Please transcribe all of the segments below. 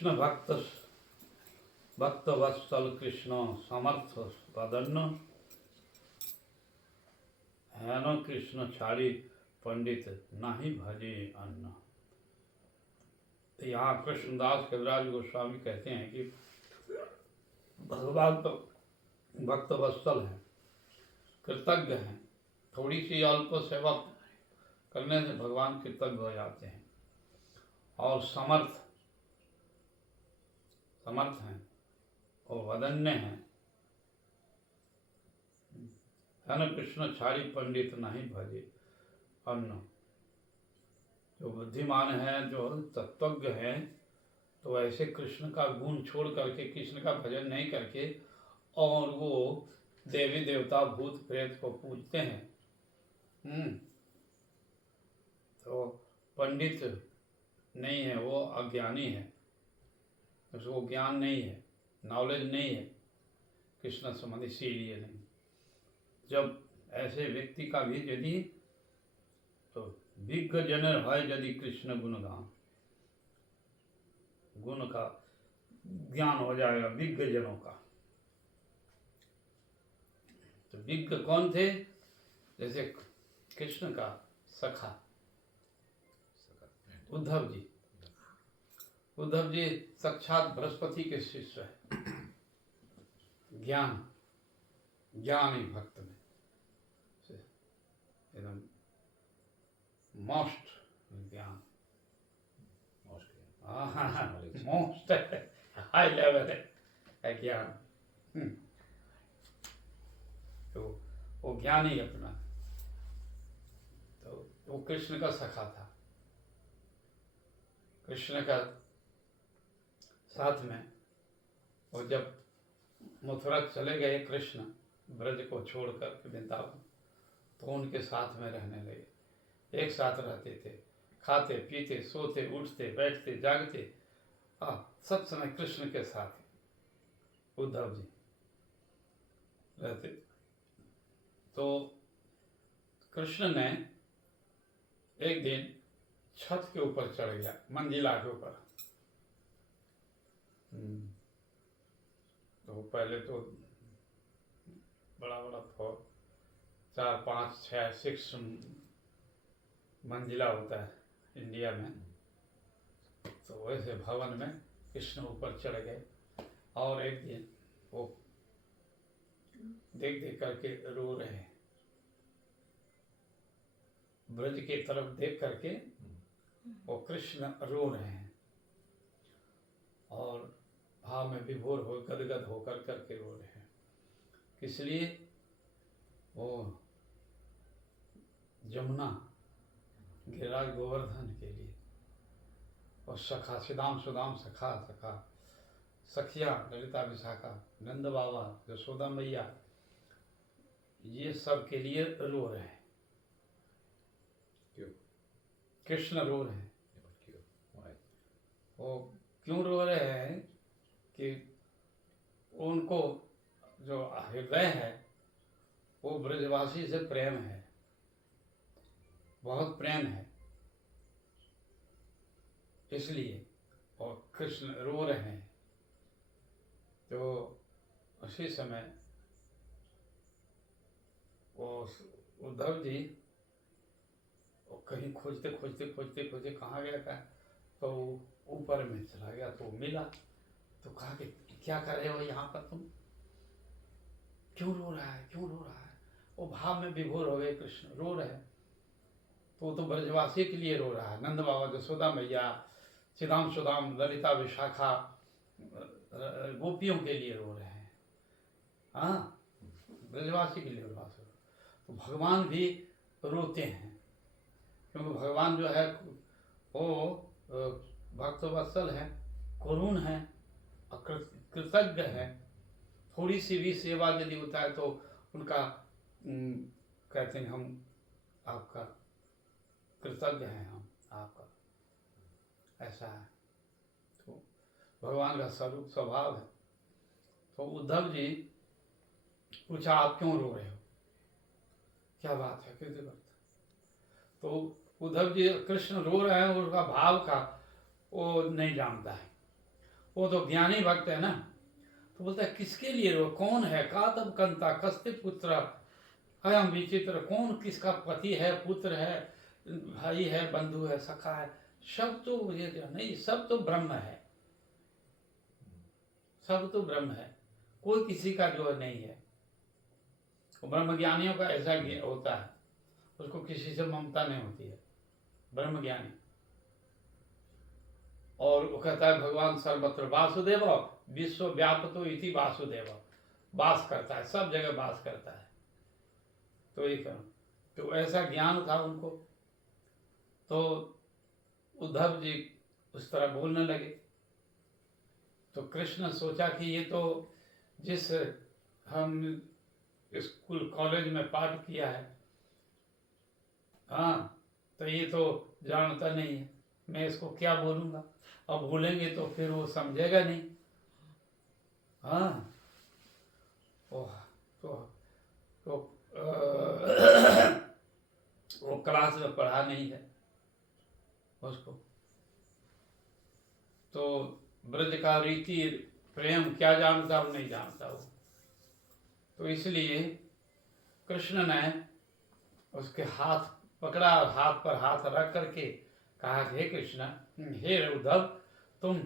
कृष्ण भक्त वत्सल कृष्ण समर्थ वदन्न हेन कृष्ण छाड़ी पंडित नाही भजे अन्न। तो यहाँ कृष्णदास कविराज गोस्वामी कहते हैं कि भगवान तो भक्त वत्सल हैं, कृतज्ञ हैं, थोड़ी सी अल्प सेवा करने से भगवान कृतज्ञ हो जाते हैं, और समर्थ हैं और वदन्य हैं। हेन कृष्ण छाड़ी पंडित नहीं भजे अन्न। जो बुद्धिमान है, जो तत्वज्ञ हैं, तो ऐसे कृष्ण का गुण छोड़ करके, कृष्ण का भजन नहीं करके, और वो देवी देवता भूत प्रेत को पूजते हैं, तो पंडित नहीं है, वो अज्ञानी है, उसको ज्ञान नहीं है, नॉलेज नहीं है कृष्ण संबंधी, इसीलिए नहीं। जब ऐसे व्यक्ति का भी यदि तो विज्ञ जनर है, यदि कृष्ण गुणगान, गुण का ज्ञान हो जाएगा विज्ञ जनों का। तो विज्ञ कौन थे? जैसे कृष्ण का सखा उद्धव जी। उद्धव जी साक्षात बृहस्पति के शिष्य है। ज्ञान ही भक्त में एकदम मोस्ट ज्ञान, मोस्ट हाई लेवल है ज्ञान। तो वो ज्ञान ही अपना, तो वो कृष्ण का सखा था। कृष्ण का साथ में वो जब मथुरा चले गए कृष्ण, ब्रज को छोड़कर वृंदावन, तो उनके साथ में रहने लगे, एक साथ रहते थे, खाते पीते सोते उठते बैठते जागते, सब समय कृष्ण के साथ उद्धव जी रहते। तो कृष्ण ने एक दिन छत के ऊपर चढ़ गया, मंजिला के ऊपर। तो पहले तो बड़ा बड़ा 4, 5, 6, 6 मंजिला होता है इंडिया में। तो वैसे भवन में कृष्ण ऊपर चढ़ गए, और एक दिन वो देख देख करके रो रहे हैं, ब्रज की तरफ देख करके वो कृष्ण रो रहे हैं, और भाव में विभोर हो गदगद होकर करके रो रहे हैं। इसलिए वो जमुना गिरिराज गोवर्धन के लिए, और सखा सिदाम सुदाम सखा सखिया ललिता विशाखा, नंद बाबा, यशोदा मैया, ये सब के लिए रो रहे हैं। क्यों? कृष्ण रो रहे हैं। क्यों? वो क्यों रो रहे हैं कि उनको जो हृदय है वो ब्रजवासी से प्रेम है, बहुत प्रेम है, इसलिए। और कृष्ण रो रहे हैं। तो उसी समय वो उद्धव जी वो कहीं खोजते खोजते कहाँ गया था, तो ऊपर में चला गया, तो मिला, तो कहा कि क्या कर रहे हो यहाँ पर तुम, क्यों रो रहा है? वो भाव में विभोर हो गए, कृष्ण रो रहे हैं। तो वो तो ब्रजवासी के लिए रो रहा है, नंद बाबा, यशोदा मैया, सिदाम सुदाम, ललिता विशाखा, गोपियों के लिए रो रहे हैं, ब्रजवासी के लिए रो रहा है। तो भगवान भी रोते हैं, क्योंकि भगवान जो है वो भक्त वत्सल है, करुण है, कृतज्ञ है। थोड़ी सी भी सेवा यदि होता है तो उनका कहते हैं हम आपका कृतज्ञ हैं, हम आपका, ऐसा है। तो भगवान का स्वरूप स्वभाव है। तो उद्धव जी पूछा, आप क्यों रो रहे हो, क्या बात है, कैसे बात? तो उद्धव जी कृष्ण रो रहे हैं, उसका भाव का वो नहीं जानता है। वो तो ज्ञानी भक्त है ना, तो बोलता है किसके लिए रो, कौन है, का तब कंता कस्ते पुत्र अयम विचित्र, कौन किसका पति है, पुत्र है, भाई है, बंधु है, सखा है, सब तो ये नहीं, सब तो ब्रह्म है, सब तो ब्रह्म है, कोई किसी का जो नहीं है। ब्रह्म ज्ञानियों का ऐसा होता है, उसको किसी से ममता नहीं होती है, ब्रह्म ज्ञानी। और वो कहता है भगवान सर्वत्र वासुदेव विश्व व्यापतो इति वासुदेव, वास करता है, सब जगह वास करता है। तो एक तो ऐसा ज्ञान था उनको, तो उद्धव जी उस तरह बोलने लगे। तो कृष्ण सोचा कि ये तो जिस हम स्कूल कॉलेज में पाठ किया है, हाँ, तो ये तो जानता नहीं है, मैं इसको क्या बोलूँगा, अब बोलेंगे तो फिर वो समझेगा नहीं। हाँ, ओह, तो वो क्लास में पढ़ा नहीं है उसको, तो ब्रज का रीति प्रेम क्या जानता, वो नहीं जानता वो। तो इसलिए कृष्ण ने उसके हाथ पकड़ा और हाथ पर हाथ रख करके कहा, हे कृष्ण, हे उद्धव, तुम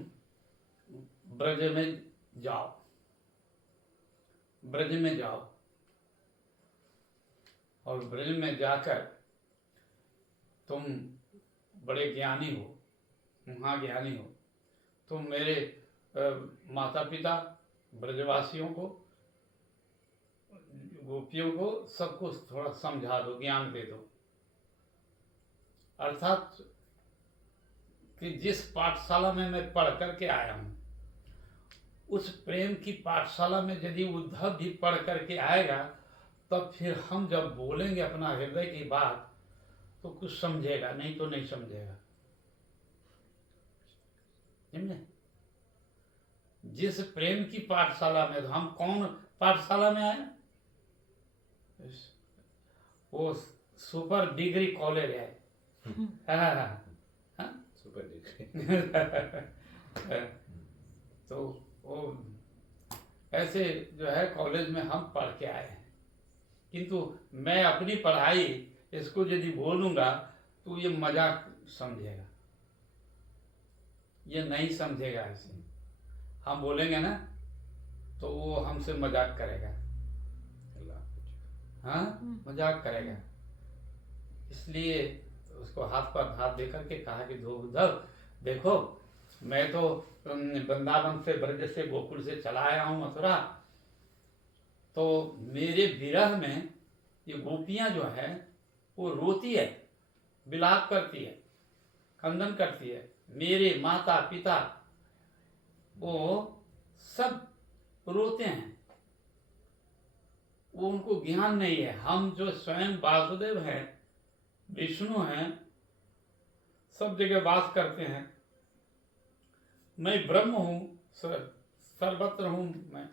ब्रज में जाओ, ब्रज में जाओ, और ब्रज में जाकर तुम बड़े ज्ञानी हो, महाज्ञानी हो, तुम मेरे माता पिता ब्रजवासियों को, गोपियों को, सबको थोड़ा समझा दो, ज्ञान दे दो। अर्थात कि जिस पाठशाला में मैं पढ़ करके आया हूँ, उस प्रेम की पाठशाला में यदि उद्धव भी पढ़ करके आएगा, तब फिर हम जब बोलेंगे अपना हृदय की बात, तो कुछ समझेगा, नहीं तो नहीं समझेगा। समझे? जिस प्रेम की पाठशाला में, हम कौन पाठशाला में आए, वो सुपर डिग्री कॉलेज है। Super degree. तो वो ऐसे जो है कॉलेज में हम पढ़ के आए हैं, किंतु मैं अपनी पढ़ाई इसको यदि बोलूँगा तो ये मजाक समझेगा, ये नहीं समझेगा। ऐसे हम बोलेंगे ना तो वो हमसे मजाक करेगा, हाँ, मजाक करेगा। इसलिए उसको हाथ पर हाथ दे करके कहा कि उद्धव देखो, मैं तो वृंदावन से, ब्रज से, गोकुल से चला आया हूँ मथुरा, तो मेरे विरह में ये गोपियाँ जो है वो रोती है, विलाप करती है, खंडन करती है। मेरे माता पिता वो सब रोते हैं, वो उनको ज्ञान नहीं है। हम जो स्वयं वासुदेव हैं, विष्णु हैं, सब जगह वास करते हैं, मैं ब्रह्म हूँ, सर्वत्र हूँ मैं,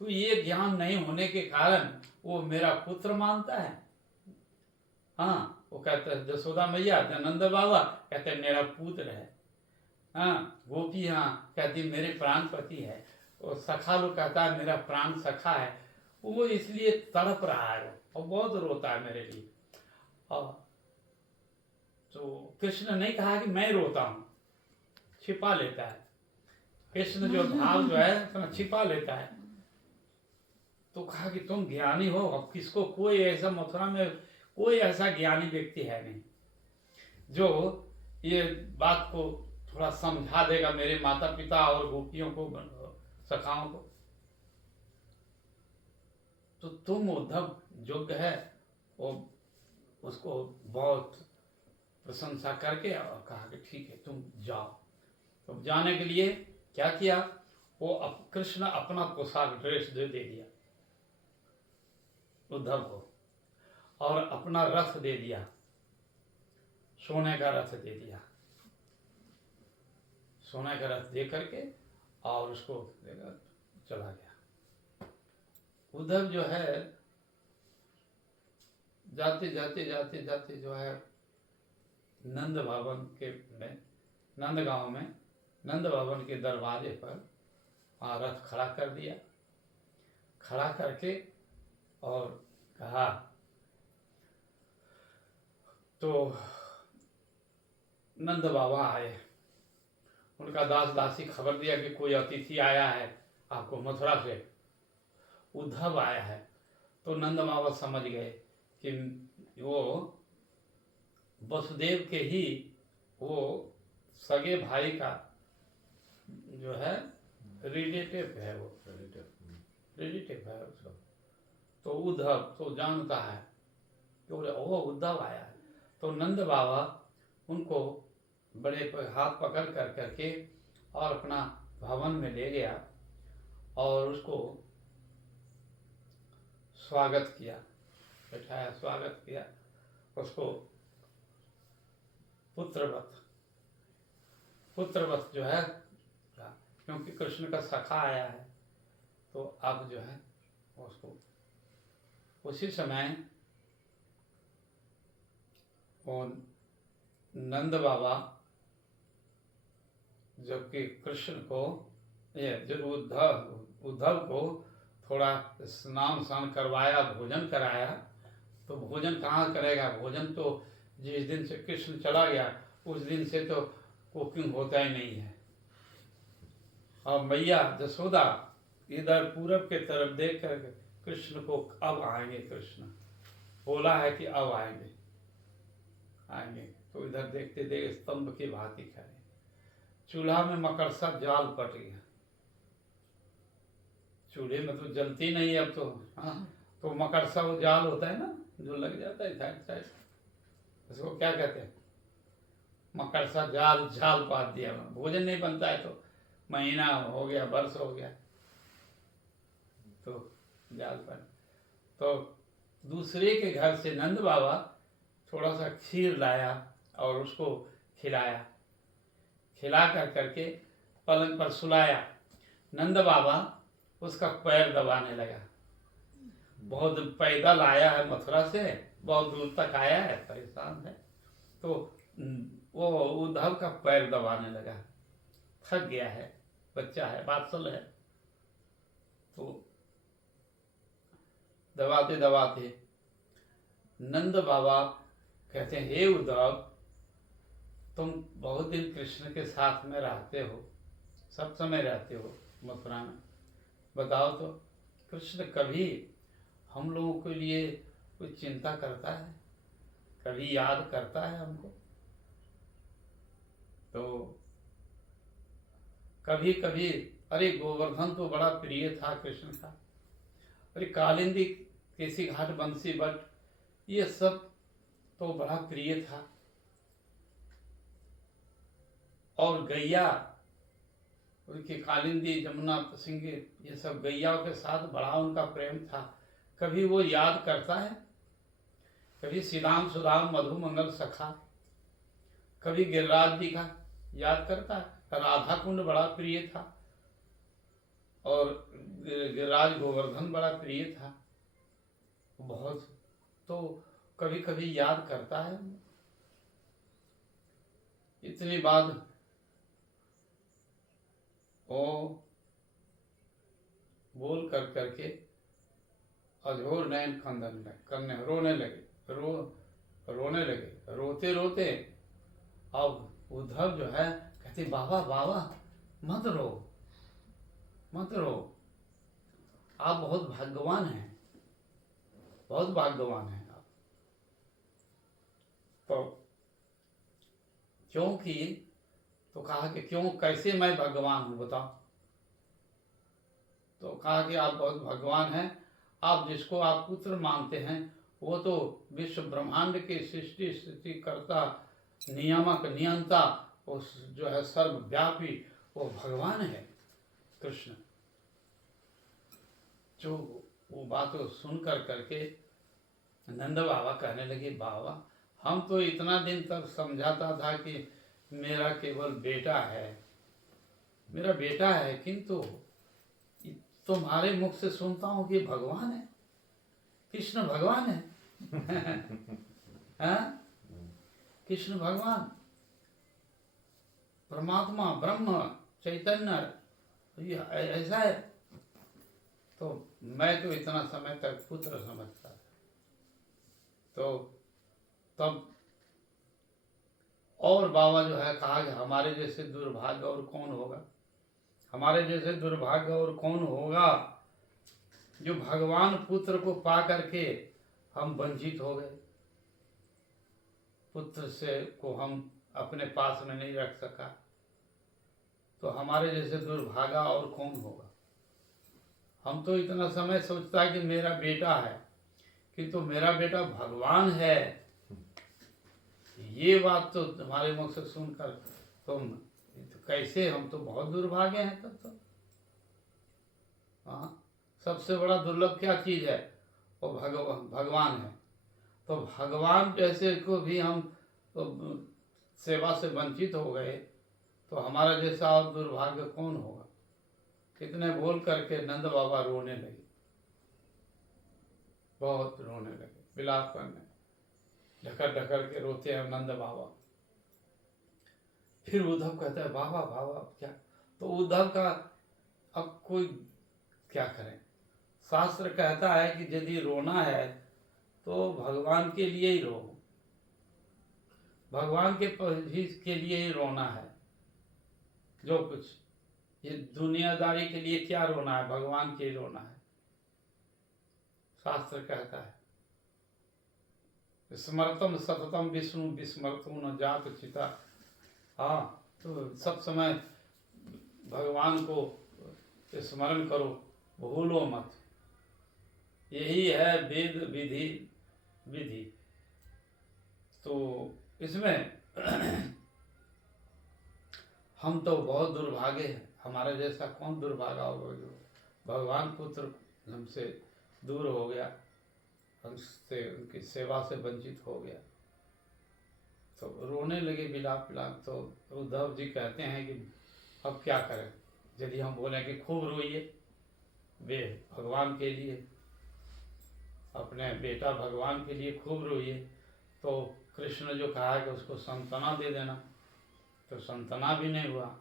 तो ये ज्ञान नहीं होने के कारण वो मेरा पुत्र मानता है। हाँ, वो कहते हैं जसोदा मैया, नंद बाबा कहते हैं मेरा पुत्र है। हाँ, गोपी हाँ कहती मेरे प्राण पति है, और सखा लोग कहता है मेरा प्राण सखा है। वो इसलिए तड़प रहा है और बहुत रोता है मेरे लिए। और तो कृष्ण ने कहा कि मैं रोता हूँ, छिपा लेता है। कृष्ण जो भाव जो है तो छिपा लेता है। तो कहा कि तुम ज्ञानी हो, अब किसको, कोई ऐसा मथुरा में कोई ऐसा ज्ञानी व्यक्ति है नहीं जो ये बात को थोड़ा समझा देगा मेरे माता पिता और गोपियों को, सखाओं को। तो तुम उद्धव योग्य है, वो उसको बहुत प्रशंसा करके और कहा कि ठीक है तुम जाओ। तो जाने के लिए क्या किया, वो कृष्ण अपना पोशाक ड्रेस दे दिया उद्धव को, और अपना रथ दे दिया, सोने का रथ दे दिया, सोने का रथ दे करके और उसको देकर चला गया। उद्धव जो है जाते जाते जाते जाते जो है नंद भवन के में, नंद गांव में नंद भवन के दरवाजे पर वहाँ रथ खड़ा कर दिया। खड़ा करके और कहा, तो नंद बाबा आए, उनका दास दासी खबर दिया कि कोई अतिथि आया है आपको मथुरा से, उद्धव आया है। तो नंद बाबा समझ गए कि वो वसुदेव के ही वो सगे भाई का जो है रिलेटिव है, वो रिलेटिव है उसको। तो उद्धव तो जानता है कि वो उद्धव आया है। तो नंद बाबा उनको बड़े हाथ पकड़ कर करके और अपना भवन में ले गया और उसको स्वागत किया, बैठाया, स्वागत किया उसको। पुत्रवत जो है, क्योंकि कृष्ण का सखा आया है तो अब जो है उसको उसी समय वो नंद बाबा जबकि कृष्ण को जब उद्धव को थोड़ा स्नान करवाया, भोजन कराया, तो भोजन कहाँ करेगा, भोजन तो जिस दिन से कृष्ण चला गया उस दिन से तो कुकिंग होता ही नहीं है। और मैया जसोदा इधर पूरब के तरफ देख कर कृष्ण को अब आएंगे, कृष्ण बोला है कि अब आएंगे, तो इधर देखते देखते स्तंभ की भांति खड़े। चूल्हा में मकरसा जाल पट गया, चूल्हे में तो जलती नहीं अब तो, हाँ, तो मकरसा वो जाल होता है ना जो लग जाता है साइड, उसको क्या कहते हैं, मकरसा जाल पात दिया। भोजन नहीं बनता है तो महीना हो गया, वर्ष हो गया, तो जाल पर। तो दूसरे के घर से नंद बाबा थोड़ा सा खीर लाया और उसको खिलाया, खिला कर करके पलंग पर सुलाया। नंद बाबा उसका पैर दबाने लगा। बहुत पैदल आया है मथुरा से, बहुत दूर तक आया है, परेशान है, तो वो उद्धव का पैर दबाने लगा। थक गया है, बच्चा है, बात्सल है, तो दबाते दबाते नंद बाबा कहते हैं, हे उद्धव, तुम बहुत दिन कृष्ण के साथ में रहते हो, सब समय रहते हो मथुरा में, बताओ तो कृष्ण कभी हम लोगों के लिए कोई चिंता करता है, कभी याद करता है हमको? तो कभी कभी, अरे गोवर्धन तो बड़ा प्रिय था कृष्ण का, अरे कालिंदी, केसी घाट, बंसी बट, ये सब तो बड़ा प्रिय था, और गैया, उनकी कालिंदी, जमुना, सिंह, ये सब गैयाओं के साथ बड़ा उनका प्रेम था, कभी वो याद करता है? कभी श्रीराम सुदाम मधु मंगल सखा, कभी गिरिराज जी का याद करता है? राधा कुंड बड़ा प्रिय था और गिरिराज गोवर्धन बड़ा प्रिय था बहुत, तो कभी कभी याद करता है। इतनी बात वो बोल कर करके अझोर नयन खंदन करने रोने लगे, रोते रोते अब उद्धव जो है कहते, बाबा बाबा मत रो, आप बहुत भाग्यवान हैं, बहुत भाग्यवान हैं आप। तो क्योंकि, तो कहा कि क्यों, कैसे मैं भगवान हूँ बताओ? तो कहा कि आप बहुत भगवान हैं, आप जिसको आप पुत्र मानते हैं वो तो विश्व ब्रह्मांड के सृष्टि स्थिति करता, नियामक, नियंता, उस जो है सर्वव्यापी, वो भगवान है कृष्ण। जो वो बात सुन कर करके नंद बाबा कहने लगे, बाबा हम तो इतना दिन तक समझाता था कि मेरा केवल बेटा है, मेरा बेटा है, किंतु तुम्हारे मुख से सुनता हूँ कि भगवान है, कृष्ण भगवान है। हाँ? कृष्ण भगवान। परमात्मा ब्रह्म चैतन्य ये ऐसा है। तो मैं तो इतना समय तक पुत्र समझता था। तो तब और बाबा जो है कहा कि हमारे जैसे दुर्भाग्य और कौन होगा, हमारे जैसे दुर्भाग्य और कौन होगा जो भगवान पुत्र को पा करके हम वंचित हो गए, पुत्र से को हम अपने पास में नहीं रख सका, तो हमारे जैसे दुर्भागा और कौन होगा। हम तो इतना समय सोचता है कि मेरा बेटा है, किंतु मेरा बेटा भगवान है, ये बात तो तुम्हारे मुख से सुनकर तुम तो कैसे, हम तो बहुत दुर्भागे हैं तब तो। हाँ, सबसे बड़ा दुर्लभ क्या चीज है, वो भगवान है। तो भगवान जैसे को भी हम तो सेवा से वंचित हो गए, तो हमारा जैसा और दुर्भाग्य कौन होगा। कितने बोल करके नंद बाबा रोने लगे, बहुत रोने लगे, विलाप करने, ढकर ढकर के रोते हैं नंद बाबा। फिर उद्धव कहता है बाबा बाबा क्या, तो उद्धव का अब कोई क्या करें। शास्त्र कहता है कि यदि रोना है तो भगवान के लिए ही रो, भगवान के लिए ही रोना है। जो कुछ ये दुनियादारी के लिए क्या रोना है, भगवान के लिए रोना है। शास्त्र कहता है स्मरतम सततम विष्णु विस्मृतु न जात चिता। हाँ, तो सब समय भगवान को स्मरण करो, भूलो मत, यही है वेद विधि। तो इसमें हम तो बहुत दुर्भागे हैं, हमारे जैसा कौन दुर्भागा होगा जो भगवान पुत्र हमसे दूर हो गया, हमसे उनकी सेवा से वंचित हो गया। तो रोने लगे बिलाप बिलाप। तो उद्धव जी कहते हैं कि अब क्या करें, यदि हम बोले कि खूब रोइए वे भगवान के लिए, अपने बेटा भगवान के लिए खूब रोइए, तो कृष्ण जो कहा है कि उसको संतना दे देना, तो संतना भी नहीं हुआ।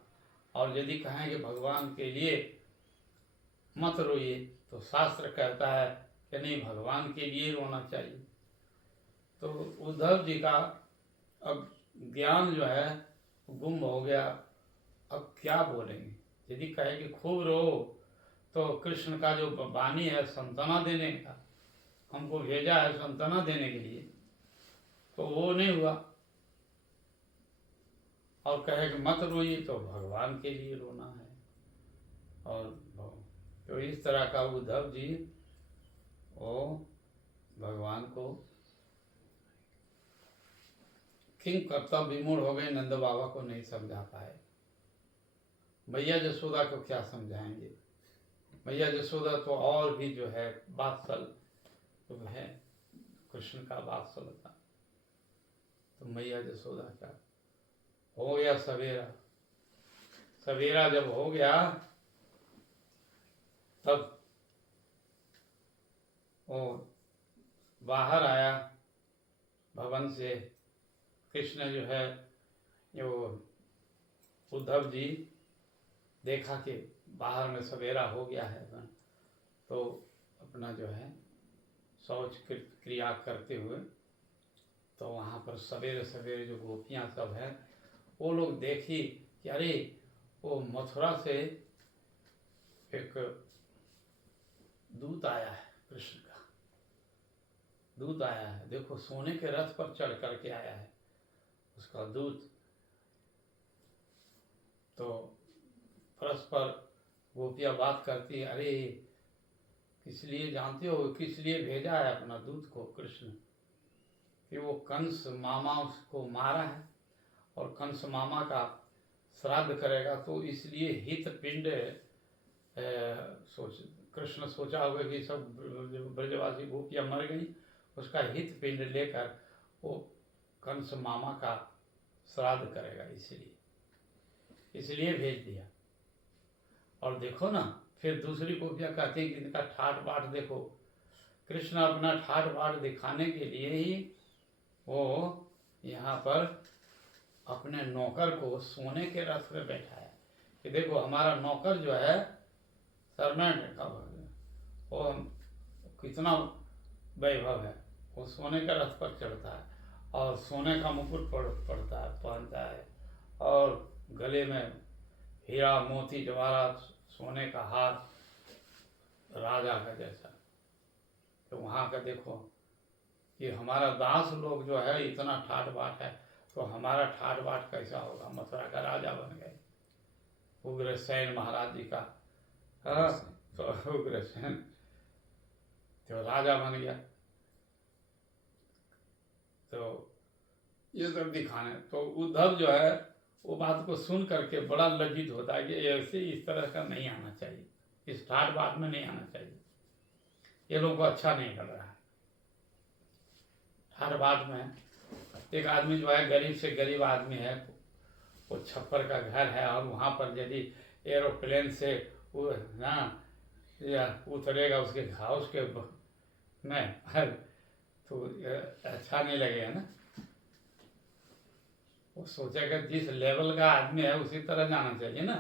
और यदि कहें कि भगवान के लिए मत रोइए, तो शास्त्र कहता है कि नहीं, भगवान के लिए रोना चाहिए। तो उद्धव जी का अब ज्ञान जो है गुम हो गया। अब क्या बोलेंगे। यदि कहे कि खूब रो, तो कृष्ण का जो वाणी है संतना देने का, हमको भेजा है संतना देने के लिए, तो वो नहीं हुआ। और कहे कि मत रोइए, तो भगवान के लिए रोना है। और तो इस तरह का उद्धव जी वो भगवान को किंग कर्तव्य विमूढ़ हो गए, नंद बाबा को नहीं समझा पाए। मैया जसोदा को क्या समझाएंगे। मैया जसोदा तो और भी जो है वात्सल तो है, कृष्ण का वात्सल था। तो मैया जसोदा का हो गया सवेरा। सवेरा जब हो गया तब वो बाहर आया भवन से। कृष्ण जो है जो उद्धव जी देखा कि बाहर में सवेरा हो गया है, तो अपना जो है शौच क्रिया करते हुए, तो वहाँ पर सवेरे सवेरे जो गोपियाँ सब हैं वो लोग देखी कि अरे वो मथुरा से एक दूत आया है, कृष्ण का दूत आया है, देखो सोने के रथ पर चढ़ करके आया है उसका दूत। तो परस्पर गोपियाँ बात करती है, अरे किस लिए जानते हो, किस लिए भेजा है अपना दूत को कृष्ण, कि वो कंस मामा उसको मारा है और कंस मामा का श्राद्ध करेगा, तो इसलिए हित पिंड कृष्ण सोचा होगा कि सब ब्रजवासी गोपियाँ मर गई, उसका हित पिंड लेकर वो कंस मामा का श्राद्ध करेगा, इसलिए भेज दिया। और देखो ना, फिर दूसरी गोपियाँ कहती हैं कि इनका ठाट बाट देखो। कृष्ण अपना ठाट बाट दिखाने के लिए ही वो यहाँ पर अपने नौकर को सोने के रथ पे बैठाया कि देखो हमारा नौकर जो है सर्वेंट का वो कितना वैभव है, वो सोने का रथ पर चढ़ता है और सोने का मुकुट पड़ता है, पहनता है, और गले में हीरा मोती जवाहरात सोने का हार राजा का जैसा। तो वहाँ का देखो कि हमारा दास लोग जो है इतना ठाट बाट है, तो हमारा ठाट बाट कैसा होगा। मथुरा का राजा बन गए, उग्रसेन महाराज जी का, हाँ, तो उग्रसेन तो राजा बन गया। तो ये सब दिखाने, तो उद्धव जो है वो बात को सुन करके बड़ा लज्जित होता है कि ऐसे इस तरह का नहीं आना चाहिए, इस ठाट बाट में नहीं आना चाहिए, ये लोगों को अच्छा नहीं लग रहा है। ठाट बाट में एक आदमी जो है गरीब से गरीब आदमी है, वो छप्पर का घर है, और वहाँ पर यदि एरोप्लेन से वो ना या उतरेगा उसके हाउस के में तो अच्छा नहीं लगेगा ना। वो सोचेगा जिस लेवल का आदमी है उसी तरह जाना चाहिए ना।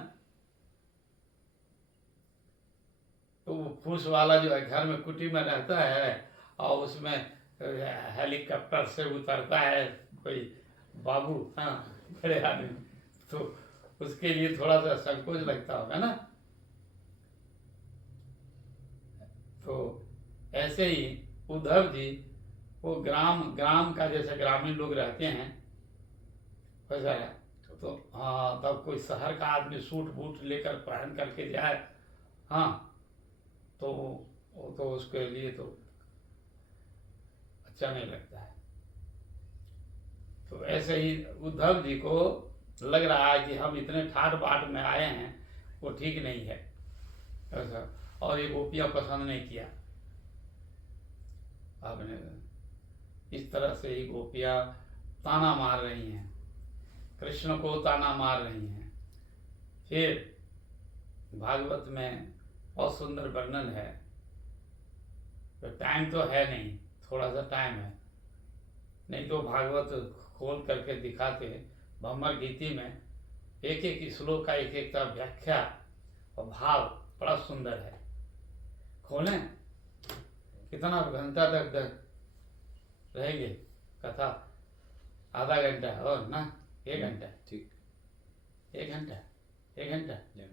तो वो फूस वाला जो है घर में कुटी में रहता है और उसमें हेलीकॉप्टर से उतरता है कोई बाबू, हाँ, बड़े आदमी, तो उसके लिए थोड़ा सा संकोच लगता होगा ना। तो ऐसे ही उद्धव जी वो ग्राम का जैसे ग्रामीण लोग रहते हैं वैसा है। तो हाँ, तब कोई शहर का आदमी सूट बूट लेकर पहन करके जाए, हाँ, तो उसके लिए तो अच्छा नहीं लगता है। तो ऐसे ही उद्धव जी को लग रहा है कि हम इतने ठाट बाट में आए हैं, वो ठीक नहीं है ऐसा, और ये गोपियाँ पसंद नहीं किया। आपने इस तरह से ही गोपियाँ ताना मार रही हैं, कृष्ण को ताना मार रही हैं। फिर भागवत में बहुत सुंदर वर्णन है, तो टाइम तो है नहीं, थोड़ा सा टाइम है, नहीं तो भागवत खोल करके दिखाते। भम्मर गीति में एक एक श्लोक का एक एक का व्याख्या और भाव बड़ा सुंदर है। खोलें, कितना घंटा तक रहेंगे कथा? आधा घंटा और ना 1 घंटा? ठीक, 1 घंटा, 1 घंटा Yeah.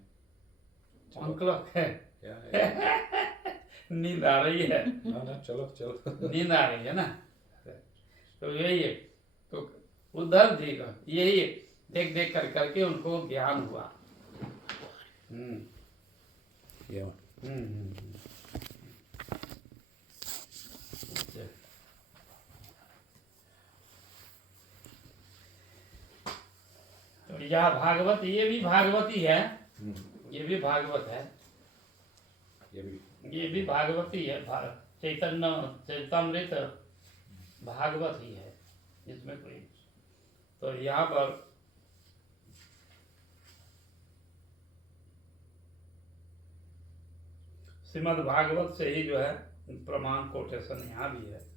ऑन क्लॉक है। Yeah. नींद आ रही है ना चलो नींद आ रही है ना। तो यही है, तो उद्धव जी का यही देख देख कर करके उनको ज्ञान हुआ। Yeah. तो यह भागवत, ये भी भागवती है, ये भी भागवत है, ये भी भागवती है। चैतन्य चैतामृत भागवत ही है, इसमें कोई। तो यहाँ पर श्रीमद् भागवत से ही जो है प्रमाण कोटेशन यहाँ भी है।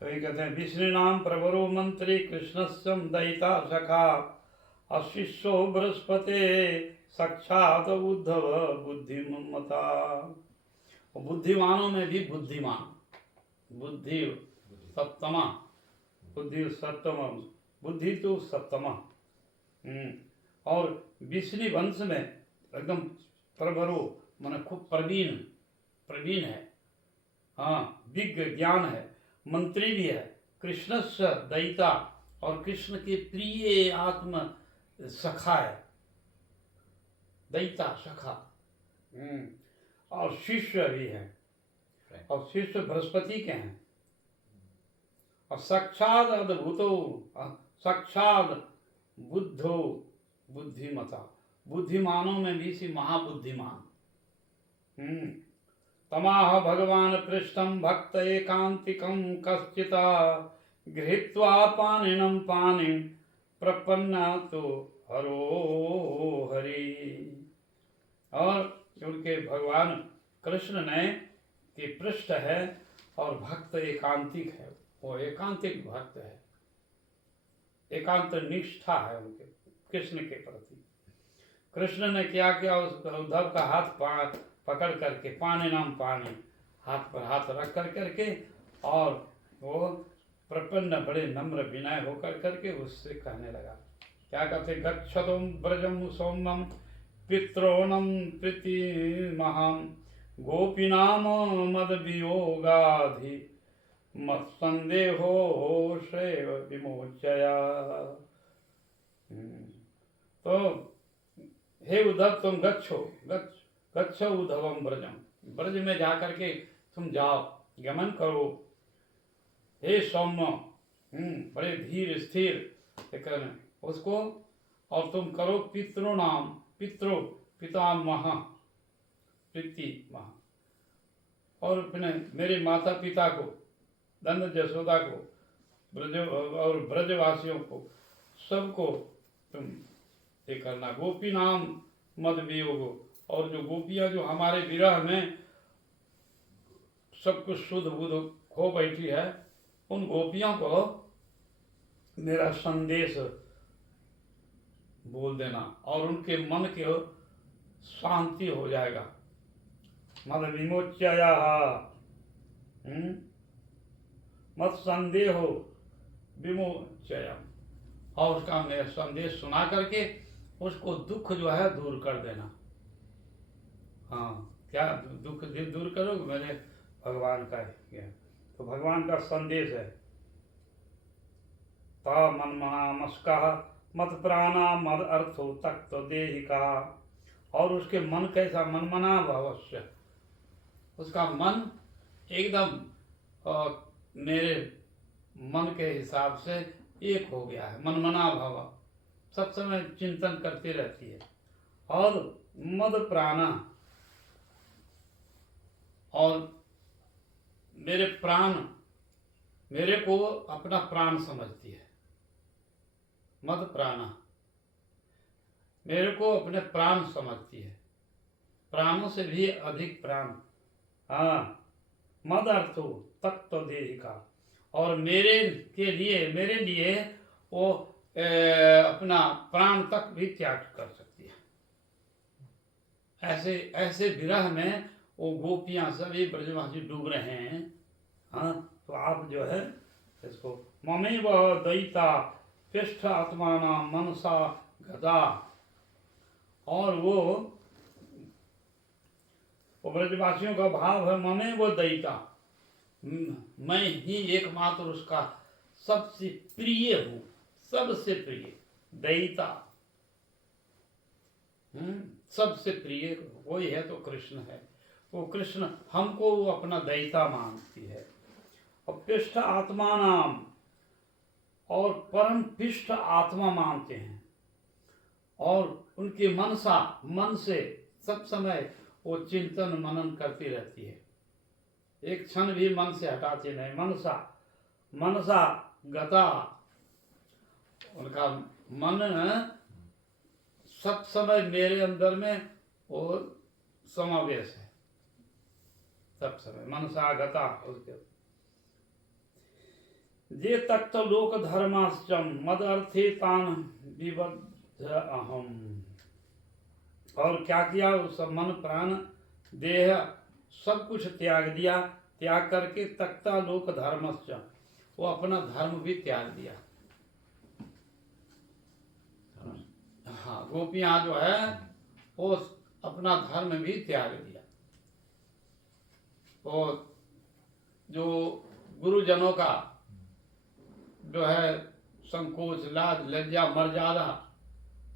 तो ये कहते हैं विष्णु नाम प्रवरो मंत्री कृष्णस्यम दयिता सखा अशिष्यो बृहस्पते साक्षात उद्धव बुद्धिमता। बुद्धिमानों में भी बुद्धिमान, बुद्धि सप्तमा, बुद्धि सप्तम, बुद्धि तो सप्तमा, और विष्णु वंश में एकदम प्रभरो माने खूब प्रवीण है। हाँ, विज्ञ ज्ञान है, मंत्री भी है। कृष्णस्य दयिता, और कृष्ण के प्रिय आत्म सखा है, दयिता सखा। और शिष्य भी है, और शिष्य बृहस्पति के हैं। और साक्षात अद्भुतो, साक्षात बुद्धो बुद्धिमता, बुद्धिमानों में भी सी महाबुद्धिमान। तमाह भगवान पृष्ठम भक्त एकांतिकम कश्चिता गृहीत्वा पानिनं पानि प्रपन्ना तो हरो हरि। और उनके भगवान कृष्ण ने के पृष्ठ है और भक्त एकांतिक है, वो एकांतिक भक्त है, एकांत निष्ठा है उनके कृष्ण के प्रति। कृष्ण ने क्या किया, उस उद्धव का हाथ पकड़ करके पानी नाम पानी, हाथ पर हाथ रख कर करके, और वो प्रपन्न बड़े नम्र विनय होकर करके उससे कहने लगा, क्या कहते, गच्छतो ब्रजम सौम्यम पित्रोणम प्रीतिमहं गोपीनाम मद वियोगाधि मत संदेहो शैव विमोचया। तो हे उद्धव, तुम गच्छो उद्धवम ब्रजम, ब्रज में जाकर के तुम जाओ, गमन करो। हे सौम्य, बड़े धीर स्थिर लेकिन उसको, और तुम करो पितरो नाम, पितरो पितामह प्रीति महा, और अपने मेरे माता पिता को, नंद जसोदा को, ब्रज और ब्रजवासियों को, सबको तुम ये करना। गोपी नाम मद वियोग, और जो गोपियां जो हमारे विरह में सब कुछ शुद्ध बुद्ध खो बैठी है, उन गोपियों को मेरा संदेश बोल देना, और उनके मन की शांति हो जाएगा। मद विमोचया, मत संदेहो विमोचया, और उसका मेरा संदेश सुना करके उसको दुख जो है दूर कर देना। हाँ, क्या दुख दूर करोगे, मेरे भगवान का है, तो भगवान का संदेश है। ता मन मना मस्का मत प्राणा मद अर्थो तक्त देहिका, और उसके मन कैसा, मन मना भवस्य, उसका मन एकदम मेरे मन के हिसाब से एक हो गया है, मनमना भाव, सब समय चिंतन करती रहती है। और मद प्राणा, और मेरे प्राण, मेरे को अपना प्राण समझती है। मद प्राणा, मेरे को अपने प्राण समझती है, प्राणों से भी अधिक प्राण। हाँ, मद अर्थो तत्व देहिका, और मेरे लिए वो अपना प्राण तक भी त्याग कर सकती है। ऐसे विरह में वो गोपियां सभी ब्रजवासी डूब रहे हैं। हाँ, तो आप जो है इसको ममेव दयिता पृष्ठ आत्माना मनसा गदा, और वो ब्रजवासियों का भाव है ममेव दयिता, मैं ही एकमात्र उसका सबसे प्रिय हूँ, सबसे प्रिय दयिता। सबसे प्रिय वही है, तो कृष्ण है। वो कृष्ण हमको वो अपना दयिता मानती है। और पिष्ठ आत्मा नाम, और परम पिष्ठ आत्मा मानते हैं, और उनकी मनसा, मन से सब समय वो चिंतन मनन करती रहती है, एक क्षण भी मन से हटाती नहीं। मनसा गता, उनका मन सब समय मेरे अंदर में वो समावेश है, सब समय मनसा गता उसके। जे तक्त लोक धर्माश्चम मद अर्थे तान विबद्ध अहम, और क्या किया, उस मन प्राण देह सब कुछ त्याग दिया, त्याग करके तक्ता लोक धर्मश्च, वो अपना धर्म भी त्याग दिया। हाँ, गोपियां जो है वो अपना धर्म भी त्याग दिया। और जो गुरुजनों का जो है संकोच, लाज, लज्जा, मर्यादा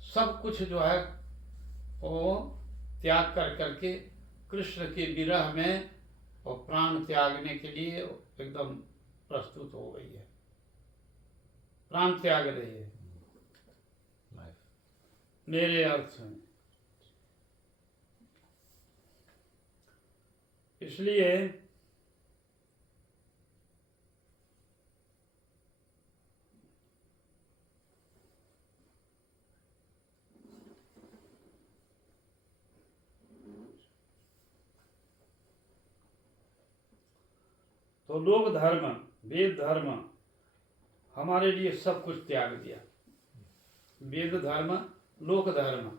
सब कुछ जो है वो त्याग कर करके कृष्ण के विरह में और प्राण त्यागने के लिए एकदम प्रस्तुत हो गई है, प्राण त्याग रही है मेरे अर्थ में। इसलिए तो लोक धर्म, वेद धर्म हमारे लिए सब कुछ त्याग दिया। वेद धर्म, लोक धर्म,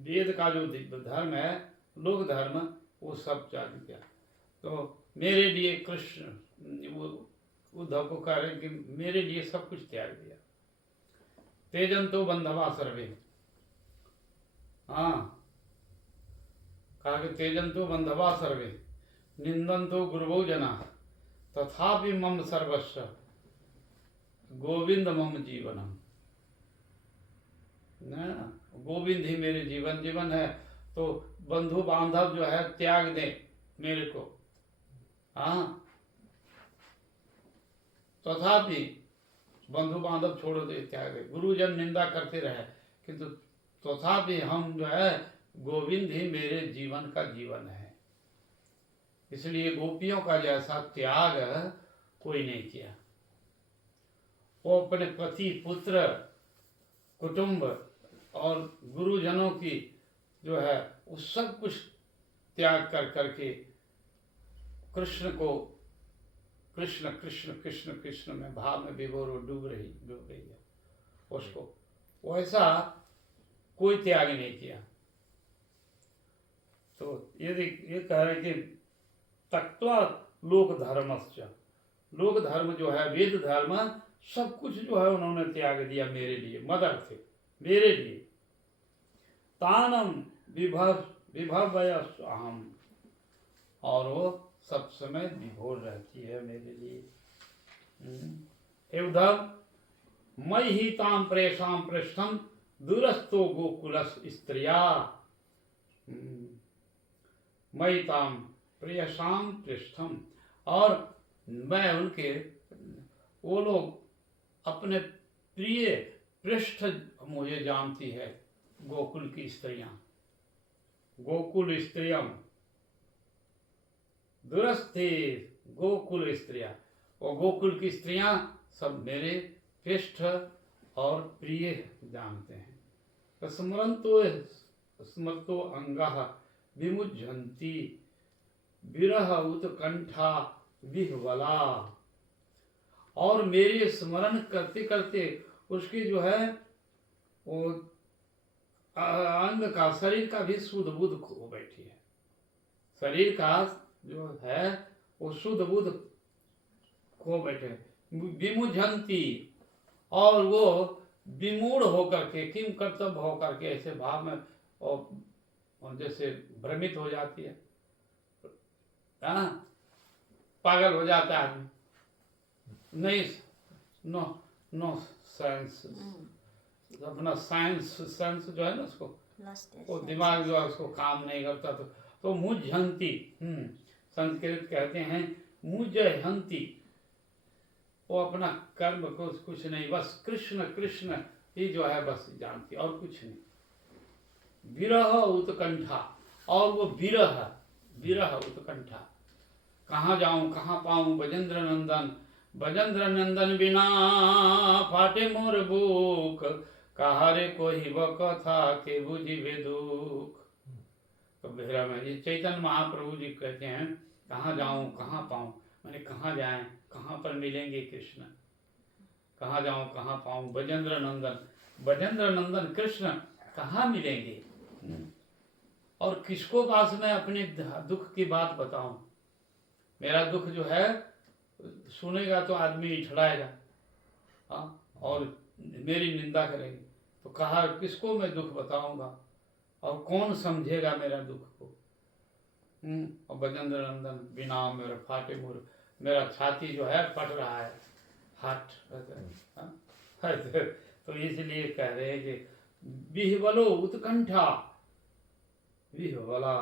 वेद का जो धर्म है, लोक धर्म, वो सब त्याग दिया। तो मेरे लिए कृष्ण वो उद्धव को कह रहे कि मेरे लिए सब कुछ त्याग दिया। तेजंतो बंधवा सर्वे, हाँ, कहा कि तेजंतो बंधवा सर्वे निंदंतो गुरुवो जना तथापि मम सर्वस्व गोविंद मम जीवनम। ना, गोविंद ही मेरे जीवन है। तो बंधु बांधव जो है त्याग दे मेरे को, हाँ, तथापि बंधु बांधव छोड़ दे, त्याग दे, गुरुजन निंदा करते रहे, किंतु तथापि हम जो है गोविंद ही मेरे जीवन का जीवन है। इसलिए गोपियों का जैसा त्याग कोई नहीं किया। वो अपने पति, पुत्र, कुटुंब और गुरुजनों की जो है वो सब कुछ त्याग कर करके कृष्ण को कृष्ण कृष्ण कृष्ण कृष्ण में भाव में विभोर डूब गई है। उसको वैसा कोई त्याग नहीं किया। तो ये कह रहे कि तक्त्वा लोक धर्मस्य, लोक धर्म जो है, वेद धर्म, सब कुछ जो है उन्होंने त्याग दिया मेरे लिए, मदर थे मेरे लिए। तानम विभवयस्वाहम, और वो सब समय विभोर रहती है मेरे लिए। एवं मई ही ताम प्रेषाम पृष्ठम दूरस्थो गोकुलस स्त्रिया, मई ताम प्रेषाम पृष्ठम, और मैं उनके, वो लोग अपने प्रिय पृष्ठ मुझे जानती है, गोकुल की स्त्रियां, गोकुल स्त्रियम दूरस्थे गोकुल स्त्रियां, और गोकुल की स्त्रियां सब मेरे पृष्ठ और प्रिय जानते हैं। स्मरतो अंगः विमुझन्ति विरह उत्कंठा विह्वला, और मेरे स्मरण करते करते उसकी जो है वो अंग का, शरीर का भी शुद्ध बुद्ध खो बैठी है। शरीर का जो है वो शुद्ध बुद्ध खो बैठे, विमुझन्ति, और वो विमूढ़ होकर के, किम कर्तव्य होकर के ऐसे भाव में और जैसे भ्रमित हो जाती है ना, पागल हो जाता है आदमी, नहीं, नो साइंस, अपना साइंस जो है ना उसको, वो दिमाग जो है उसको काम नहीं करता। तो मुझंती, संस्कृत कहते हैं मुझहंती, वो अपना कर्म को कुछ नहीं, बस कृष्ण कृष्ण ही जो है बस जानती, और कुछ नहीं। विरह उत्कंठा, और वो विरह उत्कंठा, कहाँ जाऊं कहाँ पाऊं बजेंद्र नंदन बिना फाटे मोर बुक, कहारे कोई वो कथा के बुझिबे दुख। तो बेहरा में ये चैतन्य महाप्रभु जी कहते हैं, कहाँ जाऊं कहाँ पाऊं, मैंने कहाँ जाएं, कहाँ पर मिलेंगे कृष्ण, कहाँ जाऊं कहाँ पाऊं बजेंद्र नंदन कृष्ण कहाँ मिलेंगे, और किसको पास में अपने दुख की बात बताऊं। मेरा दुख जो है सुनेगा तो आदमी इठलाएगा, और मेरी निंदा करेंगे। तो कहा किसको मैं दुख बताऊंगा और कौन समझेगा मेरा दुख को। और बजेंद्र नंदन बिना मेरे फाटे मुर, मेरा छाती जो है फट रहा है, हाथ। तो इसलिए कह रहे हैं कि विह्वलो उत्कंठा, विह्वला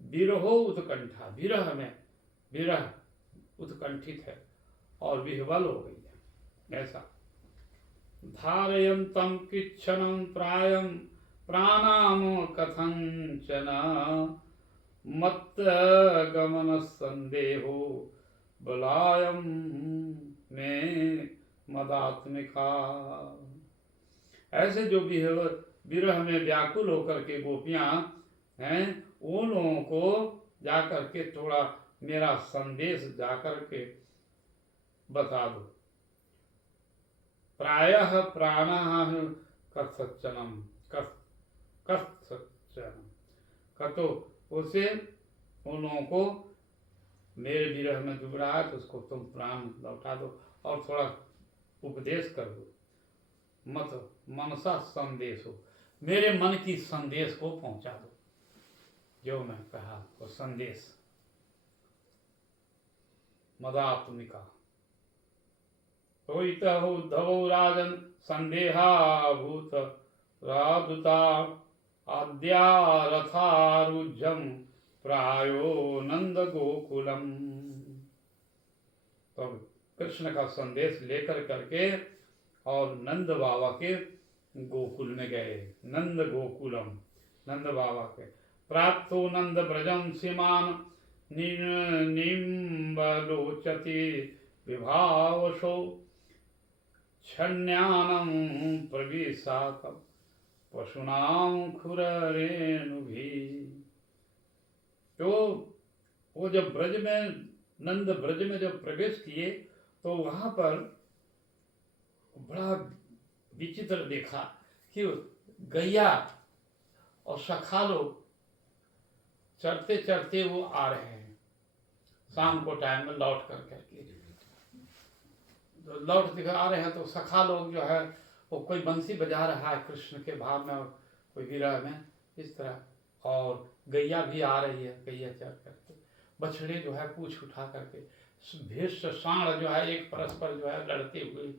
विरहो उत्कंठा, विरह में, विरह उत्कंठित है और विह्वल हो गई है ऐसा। धारयन्तं किच्छनं प्रायं प्राणामो कथंचन, मत्त गमन संदेहो बलायम में मदात्मिका। ऐसे जो विरह में व्याकुल होकर के गोपियां हैं, उन लोगों को जाकर के थोड़ा मेरा संदेश जाकर के बता दो। प्रायः प्राणः कथंचनम, कथंचनम कतो, उसे उन लोगों को मेरे विरह में डूब रहा है तो उसको तुम प्राण लौटा दो और थोड़ा उपदेश कर दो। मत मनसा संदेश हो, मेरे मन की संदेश को पहुंचा दो, जो मैं कहा वो संदेश। मदात्मिका तो इतः उद्धवो राजन संदेहाभूत राजुता आद्या रथारूढ़ प्रायो नंद गोकुलम। तो कृष्ण का संदेश लेकर करके और नंद बाबा के गोकुल में गए। नंद गोकुलम, नंद बाबा के। प्राप्तो नंद ब्रजम सीमान निम्बलोचति विभावशो छन्यानम प्रविशात पशुनाम खुररेणुभि। तो वो जब ब्रज में, नंद ब्रज में जब प्रवेश किए तो वहां पर बड़ा विचित्र देखा कि गैया और सखा लोग चढ़ते चढ़ते वो आ रहे हैं। शाम को टाइम में लौट कर करके लौट दिखा आ रहे हैं तो सखा लोग जो है वो कोई बंसी बजा रहा है कृष्ण के भाव में और कोई विरह में इस तरह, और गैया भी आ रही है, गैया चढ़ करके। बछड़े जो है पूछ उठा करके, भेष साण जो है एक परस्पर जो है लड़ते हुए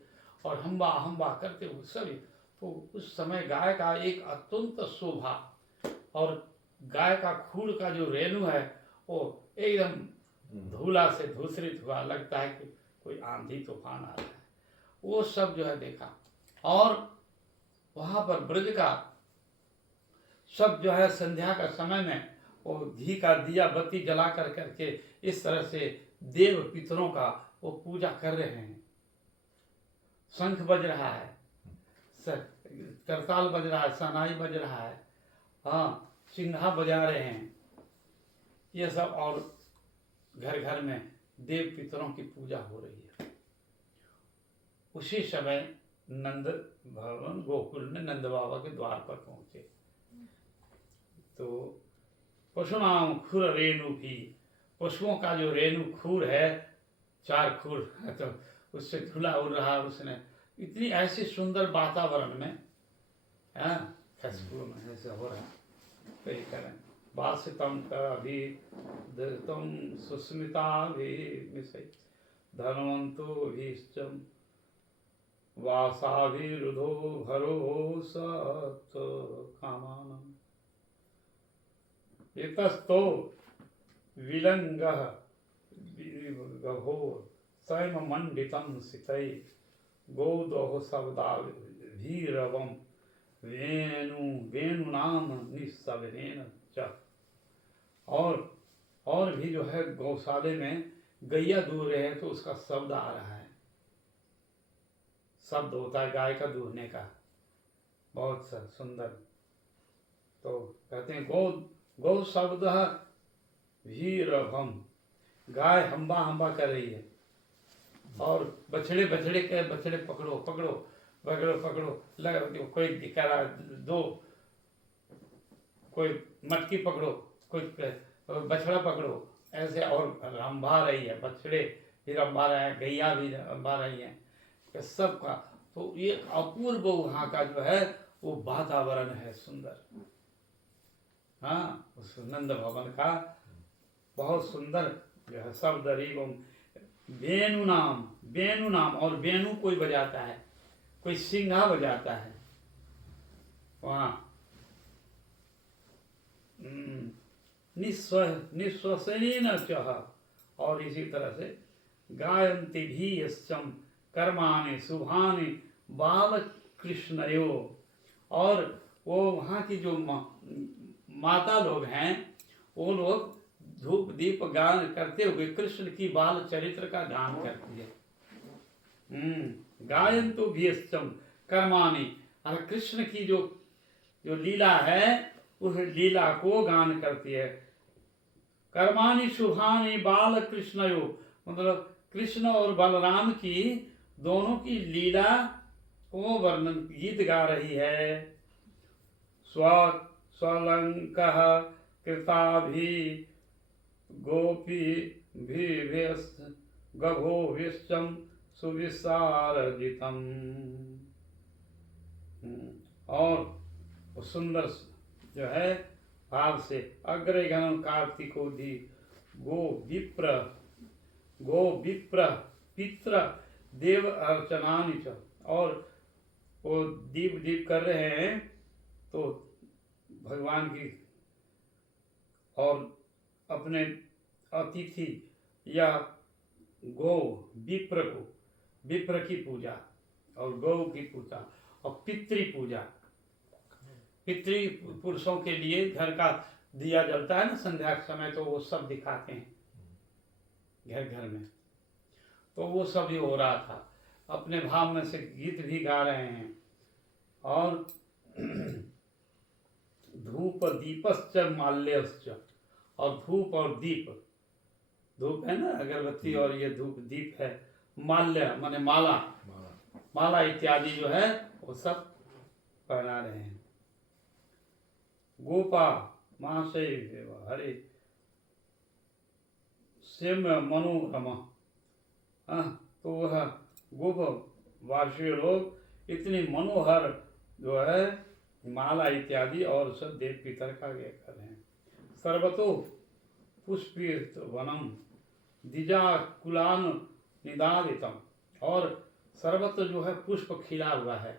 और हम्बा हम्बा करते हुए सभी। तो उस समय गाय का एक अत्यंत शोभा और गाय का खूर का जो रेणु है वो एकदम धूला से धूसरित हुआ, लगता है कि कोई आंधी तूफान आ रहा है। वो सब जो है देखा और वहां पर ब्रज का सब जो है संध्या का समय में वो घी का दिया बत्ती जला कर करके इस तरह से देव पितरों का वो पूजा कर रहे हैं। शंख बज रहा है, करताल बज रहा है, सनाई बज रहा है, हाँ सिंघा बजा रहे हैं ये सब, और घर घर में देव पितरों की पूजा हो रही है। उसी समय नंद भवन गोकुल में नंद बाबा के द्वार पर पहुंचे तो पशुनाम खुर रेणु भी, पशुओं का जो रेणु खूर है, 4 खूर है, तो उससे धुला उड़ रहा। उसने इतनी ऐसी सुंदर वातावरण में खुशबू में ऐसे हो रहा कई करें वासितम कभी तुम सुस्मिता भी मिसे धनवंतो भीष्टम वासाभिरुधो भरो सत कामानम। इतस्तो विलंगः गभोर स्वयं मंडितम सितै गोदोह शब्दाभिरवम वेणुनाम निस्सवनेन च। और भी जो है गौशाले में गैया दूह रहे हैं तो उसका शब्द आ रहा है। शब्द होता है गाय का दूहने का, बहुत सुंदर। तो कहते हैं गौ शब्द भीरभम, गाय हम्बा हम्बा कर रही है और बछड़े पकड़ो पकड़ो पकड़ो पकड़ो लगा, कोई दिखा दो, कोई मटकी पकड़ो, कोई बछड़ा पकड़ो, ऐसे और रंभा रही है। बछड़े भी रंभा रहे हैं, गैया भी रंभा रही है, सबका। तो ये अपूर्व वहाँ का जो है वो वातावरण है सुंदर। हाँ, उस नंद भवन का बहुत सुंदर जो है शब्द एवं वेणु नाम, और वेणु कोई बजाता है, कोई सिंघा बजाता है वहाँ। निश्वसनेन चह, और इसी तरह से गायन्ति भी यश्चम कर्माणि शुभानि बाल कृष्णयो, और वो वहाँ की जो माता लोग हैं वो लोग धूप दीप गान करते हुए कृष्ण की बाल चरित्र का गान करती है। गायन्तु भी यश्चम कर्माणि, और कृष्ण की जो लीला है उस लीला को गान करती है। कर्माणि शुभानि बाल कृष्णयो, मतलब कृष्ण और बलराम की दोनों की लीला को वर्णन गीत गा रही है। स्वलंकः कृताभि गोपी भी गभो विश्चम सुविशारजितम, और सुंदर जो है भाव से अग्रे गण कार्तिको दी गो विप्र पित्र देव अर्चनानि च, और वो दीप कर रहे हैं तो भगवान की और अपने अतिथि या गौ विप्र की पूजा और गौ की पूजा और पितृ पूजा, पितृ पुरुषों के लिए घर का दिया जलता है ना संध्या के समय, तो वो सब दिखाते हैं घर घर में। तो वो सब ही हो रहा था, अपने भाव में से गीत भी गा रहे हैं। और धूप दीपश्च माल्यश्च, और धूप और दीप, धूप है ना अगरबत्ती, और ये धूप दीप है, माल्य माने माला इत्यादि जो है वो सब पहना रहे हैं। गोपा महाशय हरे सेम मनोरमा, तो वह गोप वार्षिक लोग इतनी मनोहर जो है माला इत्यादि और सब देव पितर का ये कर रहे हैं। सर्वतो पुष्पित वनम द्विजाकुलान निदादितम, और सर्वत्र जो है पुष्प खिला हुआ है,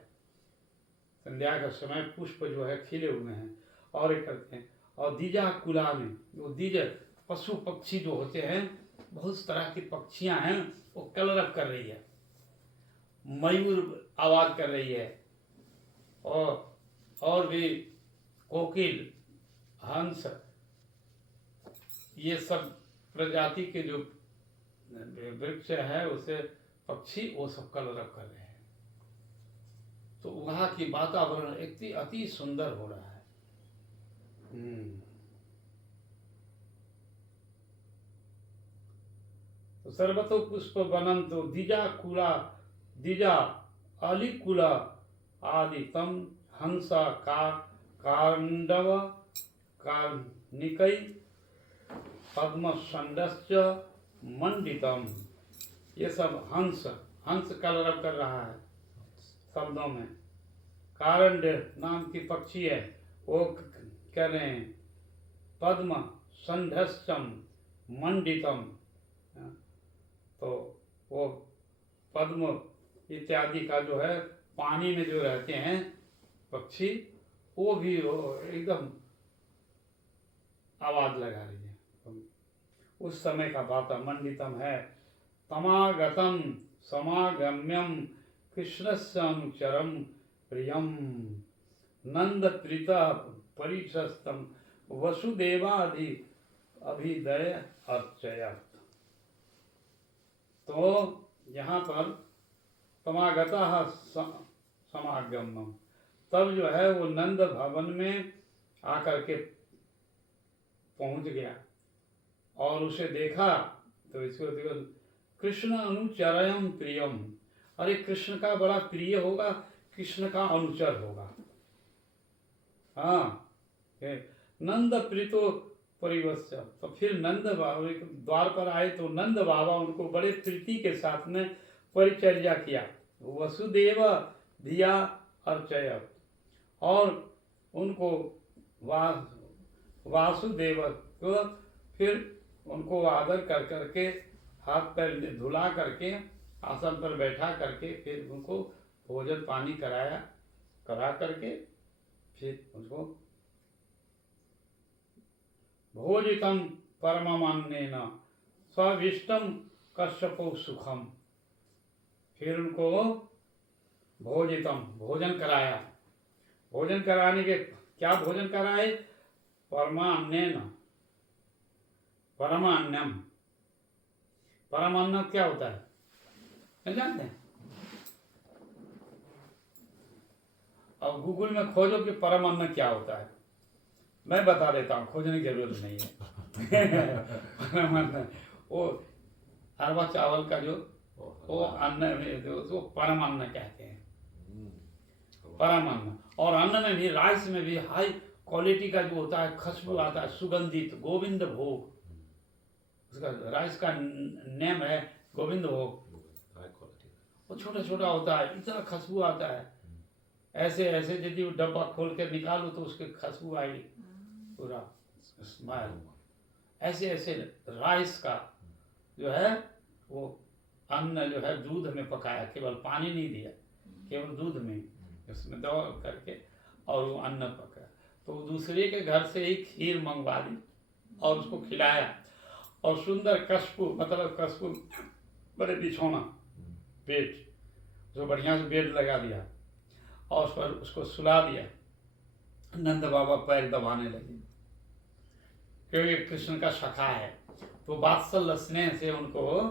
संध्या का समय पुष्प जो है खिले हुए हैं और ये करते हैं। और द्विजाकुलान, वो द्विज पशु पक्षी जो होते हैं, बहुत तरह की पक्षियां हैं, वो कलरव कर रही है, मयूर आवाज कर रही है, और भी कोकिल हंस, ये सब प्रजाति के जो वृक्ष है उसे पक्षी वो सब कलरव कर रहे हैं। तो वहाँ की वातावरण एक अति सुंदर हो रहा है। तो सर्वतो पुष्प वनम, तो द्विजा अलिकुला आदि तम हंसा कांडव कार्निकै पद्म संडश्च मंडितम, ये सब हंस कलरव कर रहा है शब्दों में। कारंड नाम की पक्षी है, वो कह रहे हैं पद्म संडश्चम मंडितम, तो वो पद्म इत्यादि का जो है पानी में जो रहते हैं पक्षी, वो भी एकदम आवाज लगा रही है। उस समय का वाता मंडितम है। तमागतम समागम्यम कृष्णस्य अनुचरम प्रियम नंद प्रीता परिशस्तम वसुदेवादि अभिदय अर्चयत। तो यहाँ पर तमागता समागमम, तब जो है वो नंद भवन में आकर के पहुंच गया और उसे देखा, तो इसको देखो कृष्ण अनुचरयम प्रियम, अरे कृष्ण का बड़ा प्रिय होगा, कृष्ण का अनुचर होगा। हाँ, नंद प्रीतो परिवश्य, तो फिर नंद बाबा द्वार पर आए तो नंद बाबा उनको बड़े प्रीति के साथ में परिचर्या किया, वसुदेव धिया अर्चय, और उनको वासुदेव को फिर उनको आदर कर करके हाथ पैर धुला करके आसन पर बैठा करके फिर उनको भोजन पानी करा करके फिर उसको भोजितम परमान्नेन स्वाभिष्टम कश्यपो सुखम, फिर उनको भोजितम भोजन कराया। भोजन कराने के क्या भोजन कराए? परमान्नेन, परमान्नम। परमान्न क्या होता है नहीं जानते हैं? अब गूगल में खोजो कि परमान्न क्या होता है, मैं बता देता हूँ, खोजने की जरूरत नहीं है। परमान्न वो अरवा चावल का जो वो अन्न में जो उसको परमान्न कहते हैं, परमान्न। और अन्न में भी, राइस में भी हाई क्वालिटी का जो होता है, खुशबू आता है, सुगंधित गोविंद भोग, उसका राइस का नेम है गोविंद भोग। वो छोटा छोटा होता है, इतना खुशबू आता है, ऐसे ऐसे यदि वो डब्बा खोल कर निकालो तो उसकी खुशबू आएगी पूरा स्माइल। ऐसे ऐसे राइस का जो है वो अन्न जो है दूध में पकाया, केवल पानी नहीं दिया, केवल दूध में उसमें दवा करके और वो अन्न पकाया। तो दूसरे के घर से ही खीर मंगवा दी और उसको खिलाया, और सुंदर कशपू, मतलब कशपू बड़े बिछौना बेड, जो बढ़िया से बेड लगा दिया और उस पर उसको सुला दिया। नंद बाबा पैर दबाने लगे, क्योंकि कृष्ण का सखा है, तो वात्सल्य स्नेह से उनको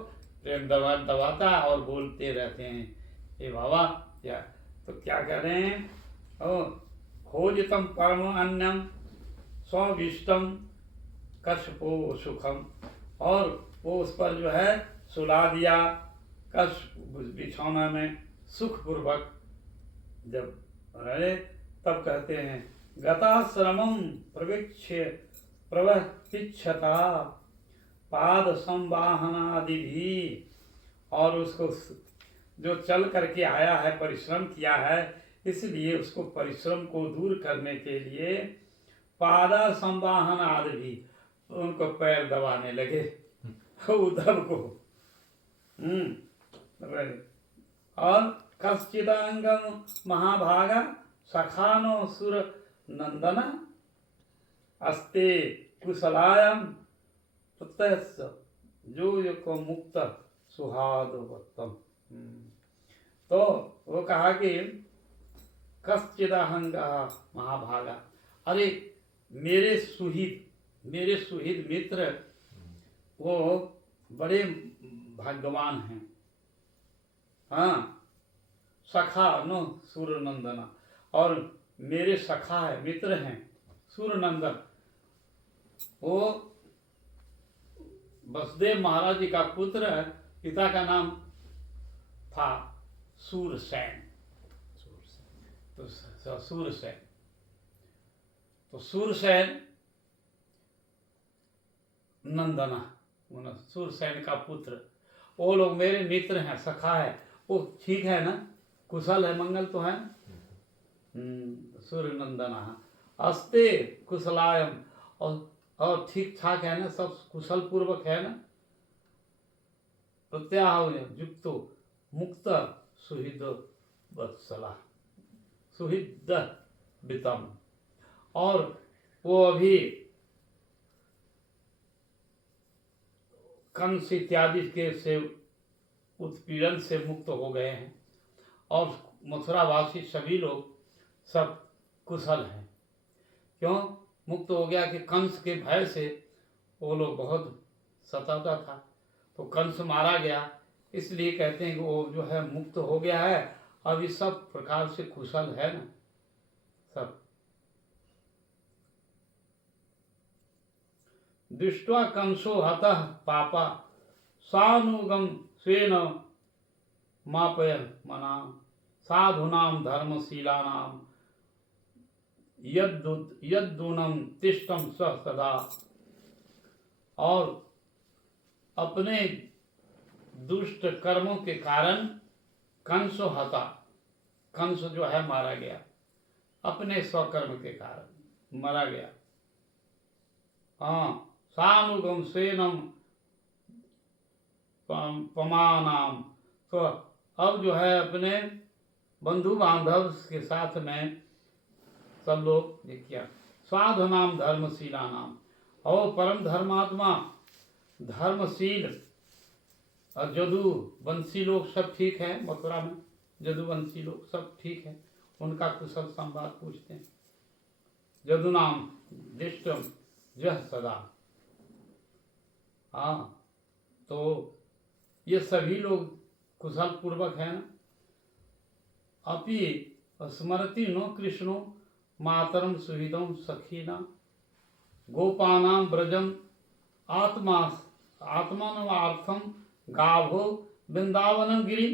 प्रेम दबाता और बोलते रहते हैं, हे बाबा क्या। तो क्या कह रहे हैं? खोजितम परम अन्नम स्वाभिष्टम कशपो सुखम, और वो उस पर जो है सुला दिया कश बिछौना में सुखपूर्वक। जब अरे तब कहते हैं गताश्रमम प्रवक्षता पाद संवाहनादि भी, और उसको जो चल करके आया है, परिश्रम किया है, इसलिए उसको परिश्रम को दूर करने के लिए पादा संवाहन आदि भी, उनको पैर दबाने लगे उद्धव को। और कश्चिदांगम महाभागा सखानो सुर नंदन अस्ते कुशलायम प्रत्यक्ष जो को मुक्त सुहादवत्तम। तो वो कहा कि कश्चिदाहंग महाभागा, अरे मेरे सुहित मित्र वो बड़े भाग्यवान हैं। हाँ, सखा नो सूर्यनंदना, और मेरे सखा है, मित्र हैं सूर्यनंदन। वो वसुदेव महाराज जी का पुत्र है, पिता का नाम था सूरसेन। तो सूरसेन, तो सूरसेन नंदना, सूरसेन का पुत्र, वो लोग मेरे मित्र हैं, सखा है। वो ठीक है ना, कुशल है, मंगल तो है। सूर्य नंदना अस्ते कुशलायम, और ठीक ठाक है ना, सब कुशल पूर्वक है ना। प्रत्याह युक्तो मुक्त सुहृद वत्सला सुहृद वितम, और वो अभी कंस इत्यादि के से उत्पीड़न से मुक्त हो गए हैं, और मथुरावासी सभी लोग सब कुशल हैं। क्यों मुक्त हो गया? कि कंस के भय से वो लोग बहुत सताता था, तो कंस मारा गया, इसलिए कहते हैं कि वो जो है मुक्त हो गया है, अभी सब प्रकार से कुशल है ना सब। दृष्ट्वा कंसो हतः पापा सानुगम स्वेन मापयन् मना साधुनाम धर्मशीलानाम यद्दूनम तिष्ठम स सदा, और अपने दुष्ट कर्मों के कारण कंसो हता, कंस जो है मारा गया अपने स्वकर्म के कारण मारा गया। हाँ, सानुगम सेनम पमानाम, तो अब जो है अपने बंधु बांधव के साथ में सब लोग ये किया। साधनाम धर्मशीला नाम, और परम धर्मात्मा धर्मशील और जदु वंशी लोग सब ठीक है, मथुरा में जदुवंशी लोग सब ठीक है, उनका कुशल संवाद पूछते हैं। जदु नाम दृष्टम जह सदा, हाँ, तो ये सभी लोग कुशल पूर्वक है ना। अपि स्मरति नो कृष्णो मातरम सुहृदम सखीना, गोपानाम ब्रजम आत्मा आत्मानवार्थम गाभो वृंदावनम गिरी।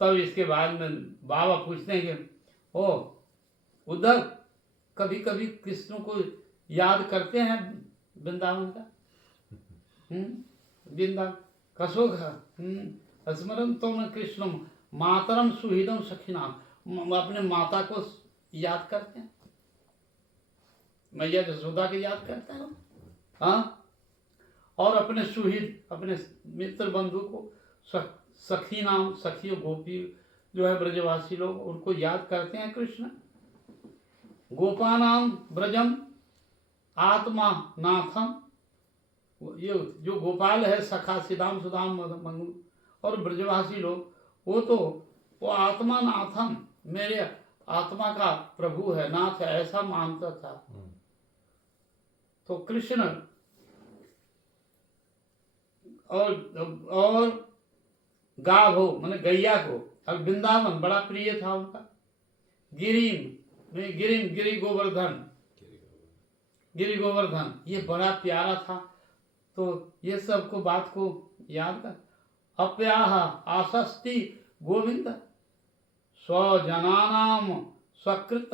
तब इसके बाद में बाबा पूछते हैं कि ओ उद्धव, कभी कभी कृष्ण को याद करते हैं वृंदावन का? वृंदावन कसो घर स्मरण तो न कृष्ण मातरम सुहृदम सखीनाम, अपने माता को याद करते हैं, मैया जसोदा के याद करते हैं। हाँ, और अपने सुहृद अपने मित्र बंधु को सखी नाम, सखी गोपी जो है ब्रजवासी लोग, उनको याद करते हैं कृष्ण। गोपानाम ब्रजम आत्मा नाथम, ये जो गोपाल है सखा सिदाम सुदाम मंगू और ब्रजवासी लोग, वो आत्मा नाथम, मेरे आत्मा का प्रभु है, नाथ है, ऐसा मानता था। तो कृष्ण और गाभो माने गैया को, और वृंदावन बड़ा प्रिय था उनका। गिरी गोवर्धन, गिरी गोवर्धन ये बड़ा प्यारा था। तो ये सब को बात को याद कर। अप्याह आसस्ति गोविंद स्वजनानाम स्वकृत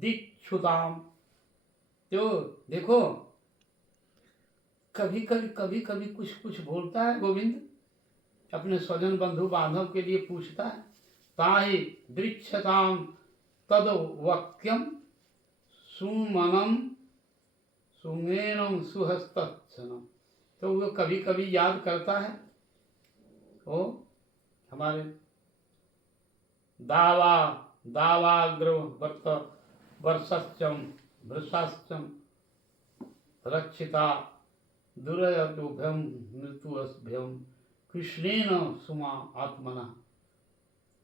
दीक्षुताम। तो देखो कभी कभी कुछ बोलता है गोविंद, अपने स्वजन बंधु बांधव के लिए पूछता है। ताहि दृक्षताम तद वक्यम सुमनम सुमेनम सुहस्तक्षणम। तो वो कभी कभी याद करता है। वो हमारे दावाग्र वर्षश्चम भृषाश्चम रक्षिता दुरभ्यम मृत्युभ्यम कृष्णेन सुमा आत्मना।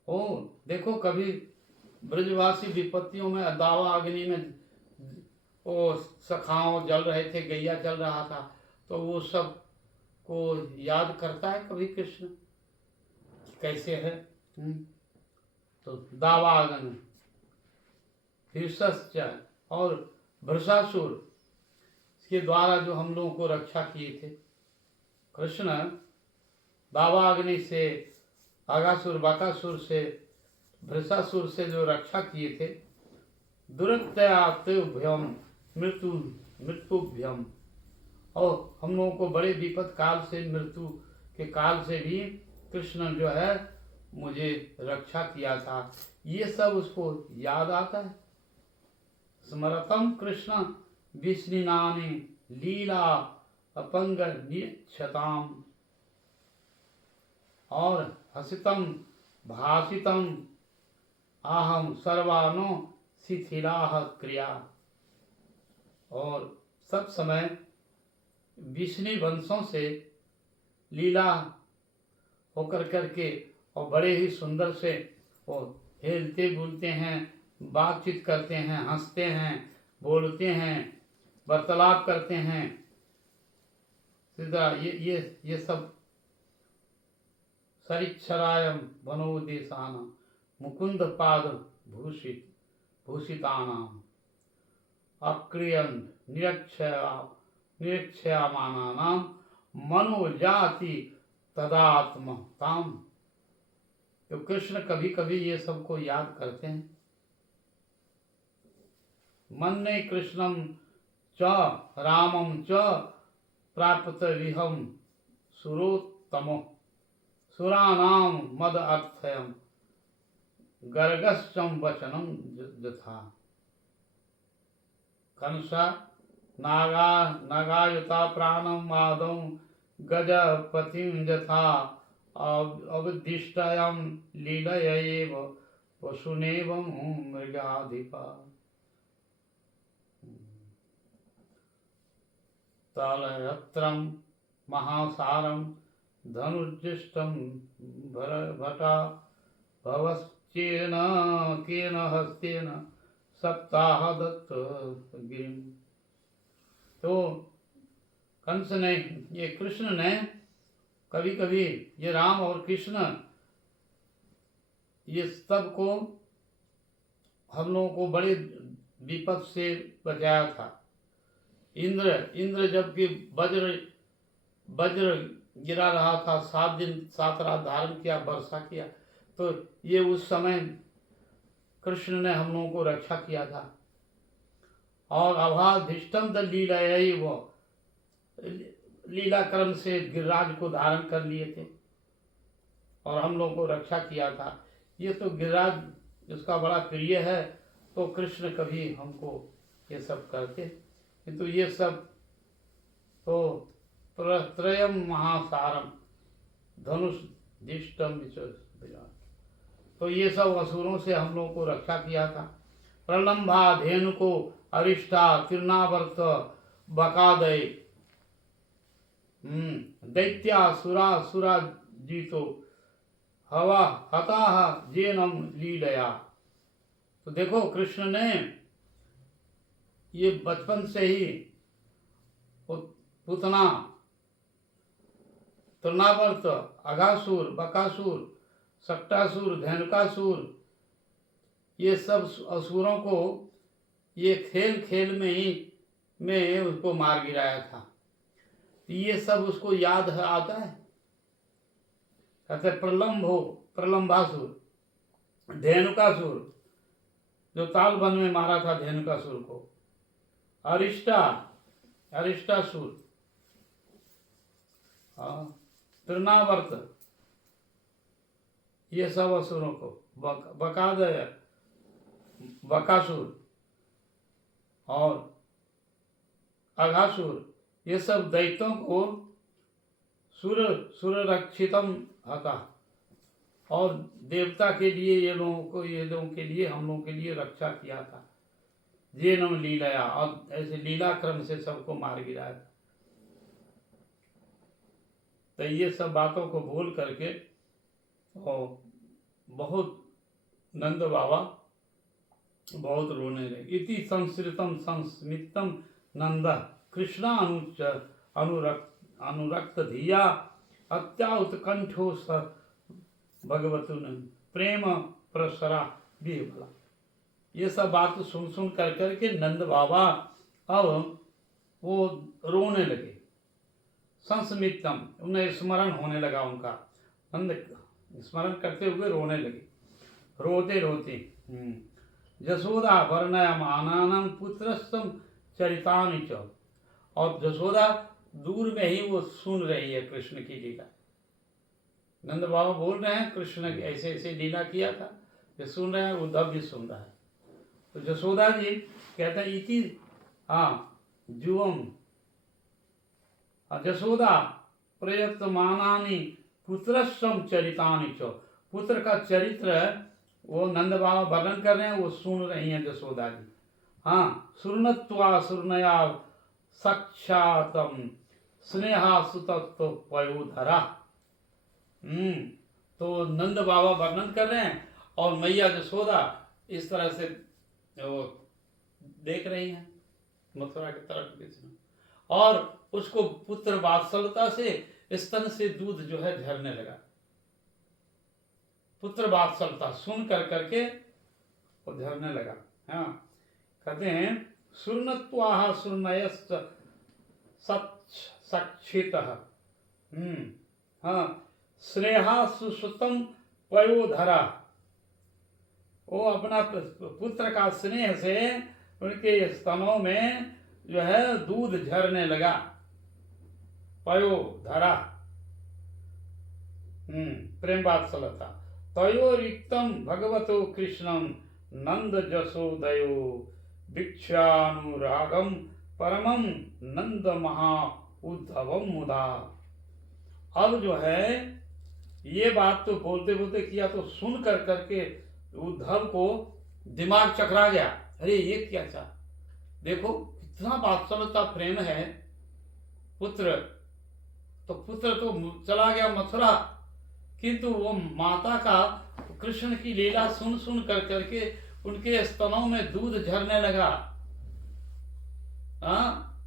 ओ देखो, कभी ब्रजवासी विपत्तियों में दावा अग्नि में वो सखाओं जल रहे थे, गैया चल रहा था, तो वो सब को याद करता है कभी कृष्ण कैसे है। तो दावागन शीर्षश्च और भृषासुर के द्वारा जो हम लोगों को रक्षा किए थे, कृष्ण दावाग्नि से, आगासुर बाकासुर से, भृषासुर से जो रक्षा किए थे, दुरत्याभ्यम मृत्युभ्यम, और हम लोगों को बड़े विपद काल से, मृत्यु के काल से भी कृष्ण जो है मुझे रक्षा किया था, ये सब उसको याद आता है। स्मरतम कृष्ण विष्णुनानि लीला अपंग निक्षताम, और हसितम भाषितम आहम सर्वानो शिथिलाह क्रिया। और सब समय विष्णु वंशों से लीला होकर करके और बड़े ही सुंदर से वो हिलते बोलते हैं, बातचीत करते हैं, हंसते हैं, बोलते हैं, वार्तालाप करते हैं। सीधा ये सब सरिक्षरायम वनोदेशाना मुकुंद पाद भूषितानाम अक्रियन निरक्षयमानानाम मनोजाति तदात्म ताम। तो कृष्ण कभी कभी ये सबको याद करते हैं। मन्ने कृष्णम च रामम च प्राप्त विहम सुरानाम मद अर्थयम गर्गश्चम वचनम यथा। कंसा नागायुता प्राणम मादौ गजपतिं यथा अवदिष्टायां लीलयैव पशुनेवं मृगाधिपा। तालयत्रं महासारं धनुर्जिष्टं भटा भवश्चेन केन हस्तेन सप्ताह दत्त गिरिम। तो कंस ने, ये कृष्ण ने कभी कभी, ये राम और कृष्ण ये सब को हम लोगों को बड़े विपद से बचाया था। इंद्र जबकि वज्र गिरा रहा था, 7 दिन 7 रात धारण किया, वर्षा किया, तो ये उस समय कृष्ण ने हम लोगों को रक्षा किया था। और अभाधिष्टम द लीलायी, वो लीला क्रम से गिरिराज को धारण कर लिए थे और हम लोगों को रक्षा किया था। ये तो गिरिराज उसका बड़ा प्रिय है, तो कृष्ण कभी हमको ये सब करते, किंतु ये सब तो त्रयम महासारम धनुष दिष्टम विराट, तो ये सब असुरों से हम लोगों को रक्षा किया था। प्रलंबा धेनु को अरिष्टा तिरनावर्त बकादय दैत्या सुरा जीतो हवा हता जेनम लीलया। तो देखो कृष्ण ने ये बचपन से ही पुतना, तृणावर्त, अघासुर, बकासुर, सट्टासुर, धेनुकासुर, ये सब असुरों को ये खेल खेल में उसको मार गिराया था। ये सब उसको याद आता है। कहते प्रलंबासुर, धेनुकासुर, जो तालवन में मारा था धेनुकासुर को, अरिष्टासुर, तृणावर्त, ये सब असुरों को, बकादय, बकासुर और अघासुर, ये सब दैत्यों को सुर रक्षितम हता, और देवता के लिए ये लोगों के लिए हम लोगों के लिए रक्षा किया था। ये नम लीलाया, और ऐसे लीला क्रम से सबको मार गिराया था। तो ये सब बातों को भूल करके और बहुत नंद बाबा बहुत रोने लगे। इति संस्कृतम संस्मितम नंद कृष्ण अनुरक्त धिया अत्या उत्कंठो स भगवतुन प्रेम प्रसरा भी भला। ये सब बात सुन कर करके नंद बाबा अब वो रोने लगे। संस्मितम, उन्हें स्मरण होने लगा उनका, नंद स्मरण करते हुए रोने लगे, रोते रोते। जसोदा वर्णयमानानं पुत्रस्तम चरितानि च, और जसोदा दूर में ही वो सुन रही है कृष्ण की लीला। नंद बाबा बोल रहे हैं कृष्ण ऐसे ऐसे लीला किया था, ये सुन रहे हैं, उद्धव भी सुन रहा है। तो जसोदा जी कहते हैं इति जुवम जसोदा प्रयत्मानानि पुत्रस्वम चरितानि च, पुत्र का चरित्र वो नंद बाबा वर्णन कर रहे हैं, वो सुन रही हैं जसोदा जी। सुरनत्वा सुरनया साक्षातम स्नेहा सुतत्व पयोधरा। तो नंद बाबा वर्णन कर रहे हैं और मैया जसोदा इस तरह से वो देख रही हैं मथुरा की तरफ कृष्ण, और उसको पुत्र वात्सल्यता से स्तन से दूध जो है झरने लगा। पुत्र वात्सल्यता सुन कर करके वो झरने लगा। कहते हैं सुरनत्वाह सुरनयश्च सक्षितः स्नेहा सुसुतम पयोधरा। वो अपना पुत्र का स्नेह से उनके स्तनों में जो है दूध झरने लगा। पयोधरा प्रेम वात्सल्यता। तयोरिक्तम भगवतो कृष्णम नंद जसोदयो भिक्षानुरागम परमम नंद महा उद्धवम मुदा। अब जो है ये बात तो बोलते बोलते किया तो सुन कर करके उद्धव को दिमाग चकरा गया। अरे ये क्या था, देखो कितना वात्सल्यता प्रेम है। पुत्र तो चला गया मथुरा, किंतु वो माता का कृष्ण की लीला सुन सुन कर करके उनके स्तनों में दूध झरने लगा।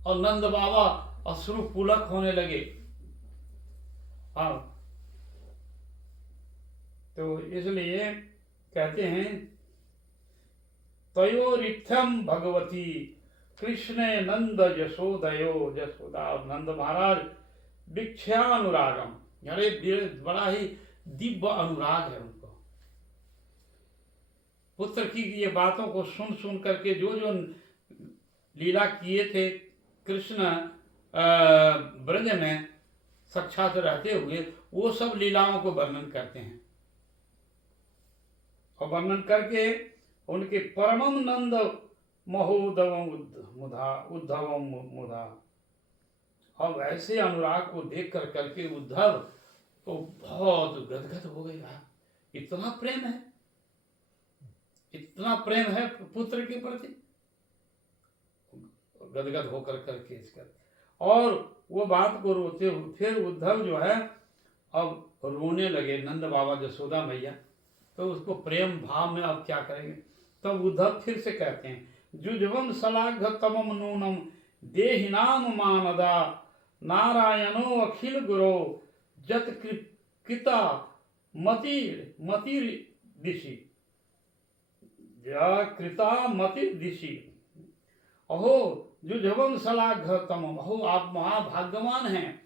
और नंद बाबा अश्रु पुलक होने लगे। हाँ, तो इसलिए कहते हैं तयोरित्थम भगवती कृष्णे नंद यशोदयो। यशोदा और नंद महाराज भिक्षानुरागम, अरे बड़ा ही दिव्य अनुराग है उनको। पुत्र की ये बातों को सुन सुन करके जो जो लीला किए थे कृष्ण ब्रज में साक्षात रहते हुए, वो सब लीलाओं को वर्णन करते हैं। और वर्णन करके उनके परमम नंद महोदवम उद्धवम मुधा। अब ऐसे अनुराग को देख कर करके उद्धव तो बहुत गदगद हो गया। इतना प्रेम है, इतना प्रेम है पुत्र के प्रति, गदगद होकर करके इसका। और वो बात को रोते हुए फिर उद्धव जो है अब रोने लगे। नंद बाबा जसोदा मैया तो उसको प्रेम भाव में अब क्या करेंगे। तब उद्धव फिर से कहते हैं जुजवम सलाघ तमम नूनम देहिनाम मानदा नारायणो अखिल गुरो जत कृता मतिर दिशि कृता मतिर दिशि। अहो जुझवम सलाघ तमम, अहो आप महाभाग्यवान हैं।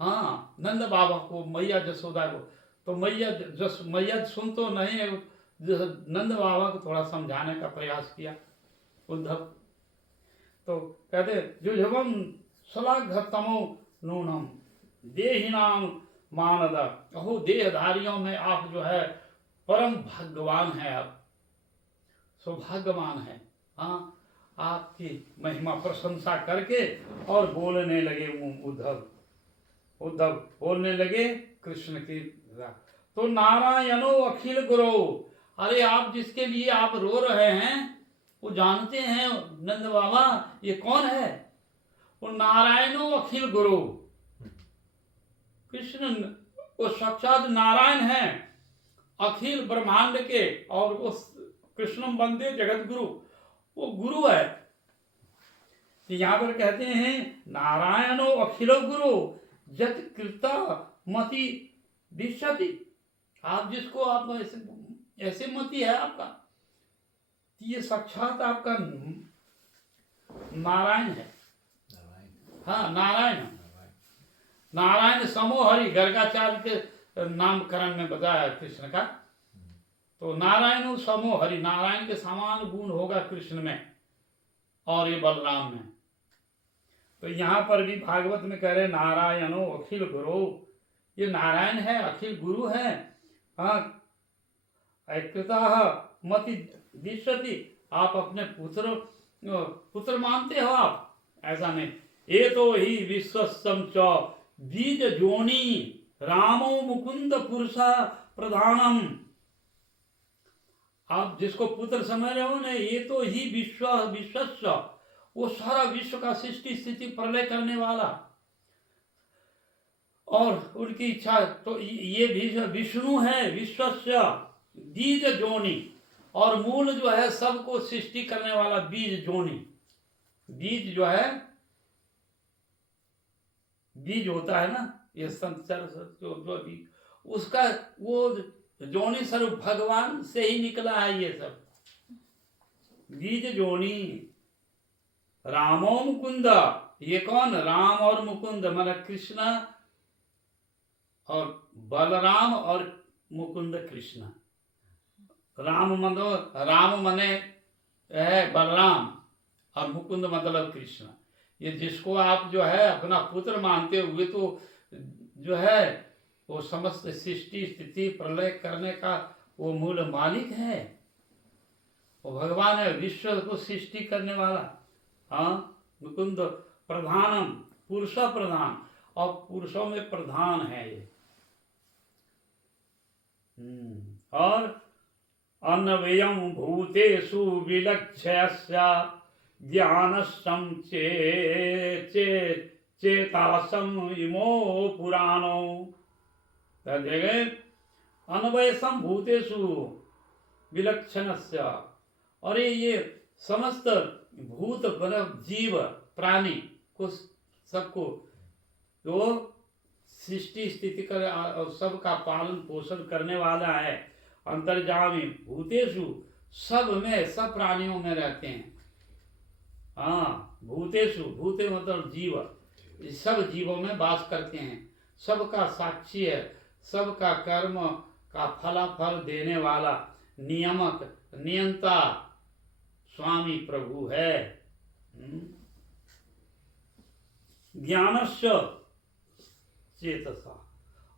हाँ, नंद बाबा को, मैया जसोदा को। तो मैया सुन तो नहीं है, नंद बाबा को थोड़ा समझाने का प्रयास किया उद्धव। तो कहते जुझवम सलाघ तमो नूनम देहिनाम मानदा। अहो देहधारियों में आप जो है परम भाग्यवान हैं, आप सौभाग्यवान हैं। हाँ, आपकी महिमा प्रशंसा करके और बोलने लगे उद्धव बोलने लगे कृष्ण की। तो नारायणो अखिल गुरो, अरे आप जिसके लिए आप रो रहे हैं वो जानते हैं नंद बाबा ये कौन है। वो नारायणो अखिल गुरु, कृष्ण वो साक्षात नारायण है अखिल ब्रह्मांड के। और वो कृष्णम वंदे जगत गुरु, वो गुरु है। यहाँ पर कहते हैं नारायणो अखिलो गुरु जत कृता मति दिशति। आप जिसको आप ऐसे मति है आपका, ये साक्षात आपका नारायण है। हाँ, नारायण समोहरि गर्गाचार्य के नामकरण में बताया कृष्ण का। तो नारायण समोहरि, नारायण के समान गुण होगा कृष्ण में और ये बलराम में। तो यहाँ पर भी भागवत में कह रहे नारायणो अखिल गुरु, ये नारायण है, अखिल गुरु है। हाँ, कृता मति दिशति, आप अपने पुत्र मानते हो आप, ऐसा नहीं। ये तो ही विश्वसम च बीज जोनी रामो मुकुंद पुरुषा प्रधानम। आप जिसको पुत्र समझ रहे हो ना, ये तो ही विश्वस्य, वो सारा विश्व का सृष्टि स्थिति प्रलय करने वाला और उनकी इच्छा। तो ये विष्णु है, विश्वस्य बीज जोनी, और मूल जो है सबको सृष्टि करने वाला बीज जोनी। बीज जो है, बीज होता है ना, ये संसार जो बीज, उसका वो जोनी स्वरूप भगवान से ही निकला है ये सब। बीज जोनी रामो मुकुंद, ये कौन, राम और मुकुंद माने कृष्ण और बलराम और मुकुंद कृष्ण। राम मने है बलराम और मुकुंद मतलब कृष्ण। ये जिसको आप जो है अपना पुत्र मानते हुए तो जो है वो समस्त सृष्टि स्थिति प्रलय करने का वो मूल मालिक है, वो भगवान है, विश्व को सृष्टि करने वाला। हाँ, मुकुंद प्रधानम, पुरुष प्रधान, और पुरुषों में प्रधान है ये। और अन्वयम भूतेषु विलक्ष्य ज्ञानसं चेतासम इमो पुराणो। देखे, अन्वयसम भूतेषु विलक्षणस्य, और ये समस्त भूत मतलब जीव प्राणी को सबको जो सृष्टि स्थिति कर और सबका पालन पोषण करने वाला है, अंतर्जामी भूतेषु, सब में, सब प्राणियों में रहते हैं। हाँ, भूतेषु, भूते मतलब जीव, सब जीवों में वास करते हैं, सबका साक्षी है, सबका कर्म का फलाफल देने वाला नियामक नियंता स्वामी प्रभु है। ज्ञानस्य चेतसा,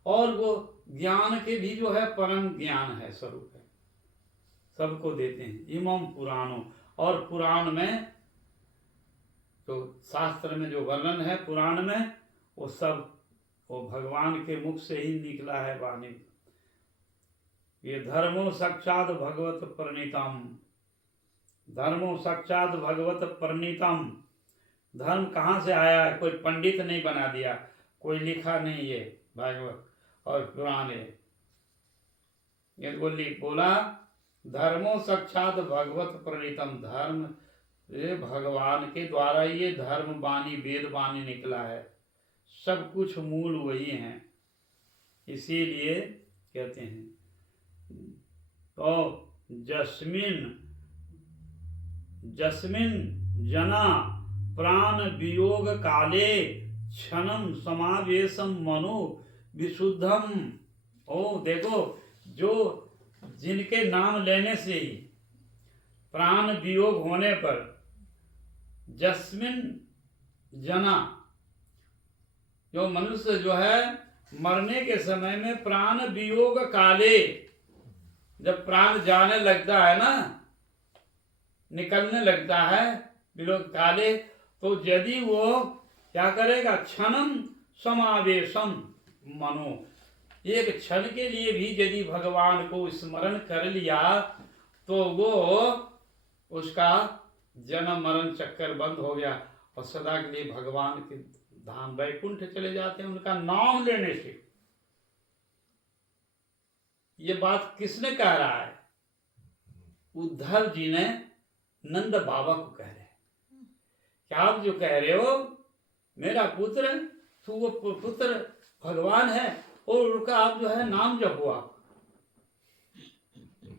और वो ज्ञान के भी जो है परम ज्ञान है, स्वरूप है, सबको देते हैं। इमम पुराणों, और पुराण में तो शास्त्र में जो वर्णन है पुराण में, वो सब वो भगवान के मुख से ही निकला है वाणी। ये धर्मो साक्षात भगवत प्रणीतम, धर्मो साक्षात भगवत प्रणीतम। धर्म कहाँ से आया है? कोई पंडित नहीं बना दिया, कोई लिखा नहीं है, भागवत और पुराण है। ये बोला धर्मो साक्षात भगवत प्रणीतम, धर्म ये भगवान के द्वारा ये धर्म वाणी वेद वाणी निकला है, सब कुछ मूल वही है, इसीलिए कहते हैं। तो जस्मिन जना प्राण वियोग काले क्षणम समावेशम मनो विशुद्धम। ओ देखो, जो जिनके नाम लेने से ही प्राण वियोग होने पर, जस्मिन जना, जो मनुष्य जो है मरने के समय में प्राण वियोग काले, जब प्राण जाने लगता है ना, निकलने लगता है वियोग काले, तो यदि वो क्या करेगा, क्षणम समावेशम मनो, एक क्षण के लिए भी यदि भगवान को स्मरण कर लिया तो वो उसका जन्म मरण चक्कर बंद हो गया और सदा के लिए भगवान के धाम वैकुंठ चले जाते हैं उनका नाम लेने से। ये बात किसने कह रहा है? उद्धव जी ने नंद बाबा को कह रहे हैं। क्या आप जो कह रहे हो मेरा पुत्र, तो वो पुत्र भगवान है, और उनका आप जो है नाम जपो, आप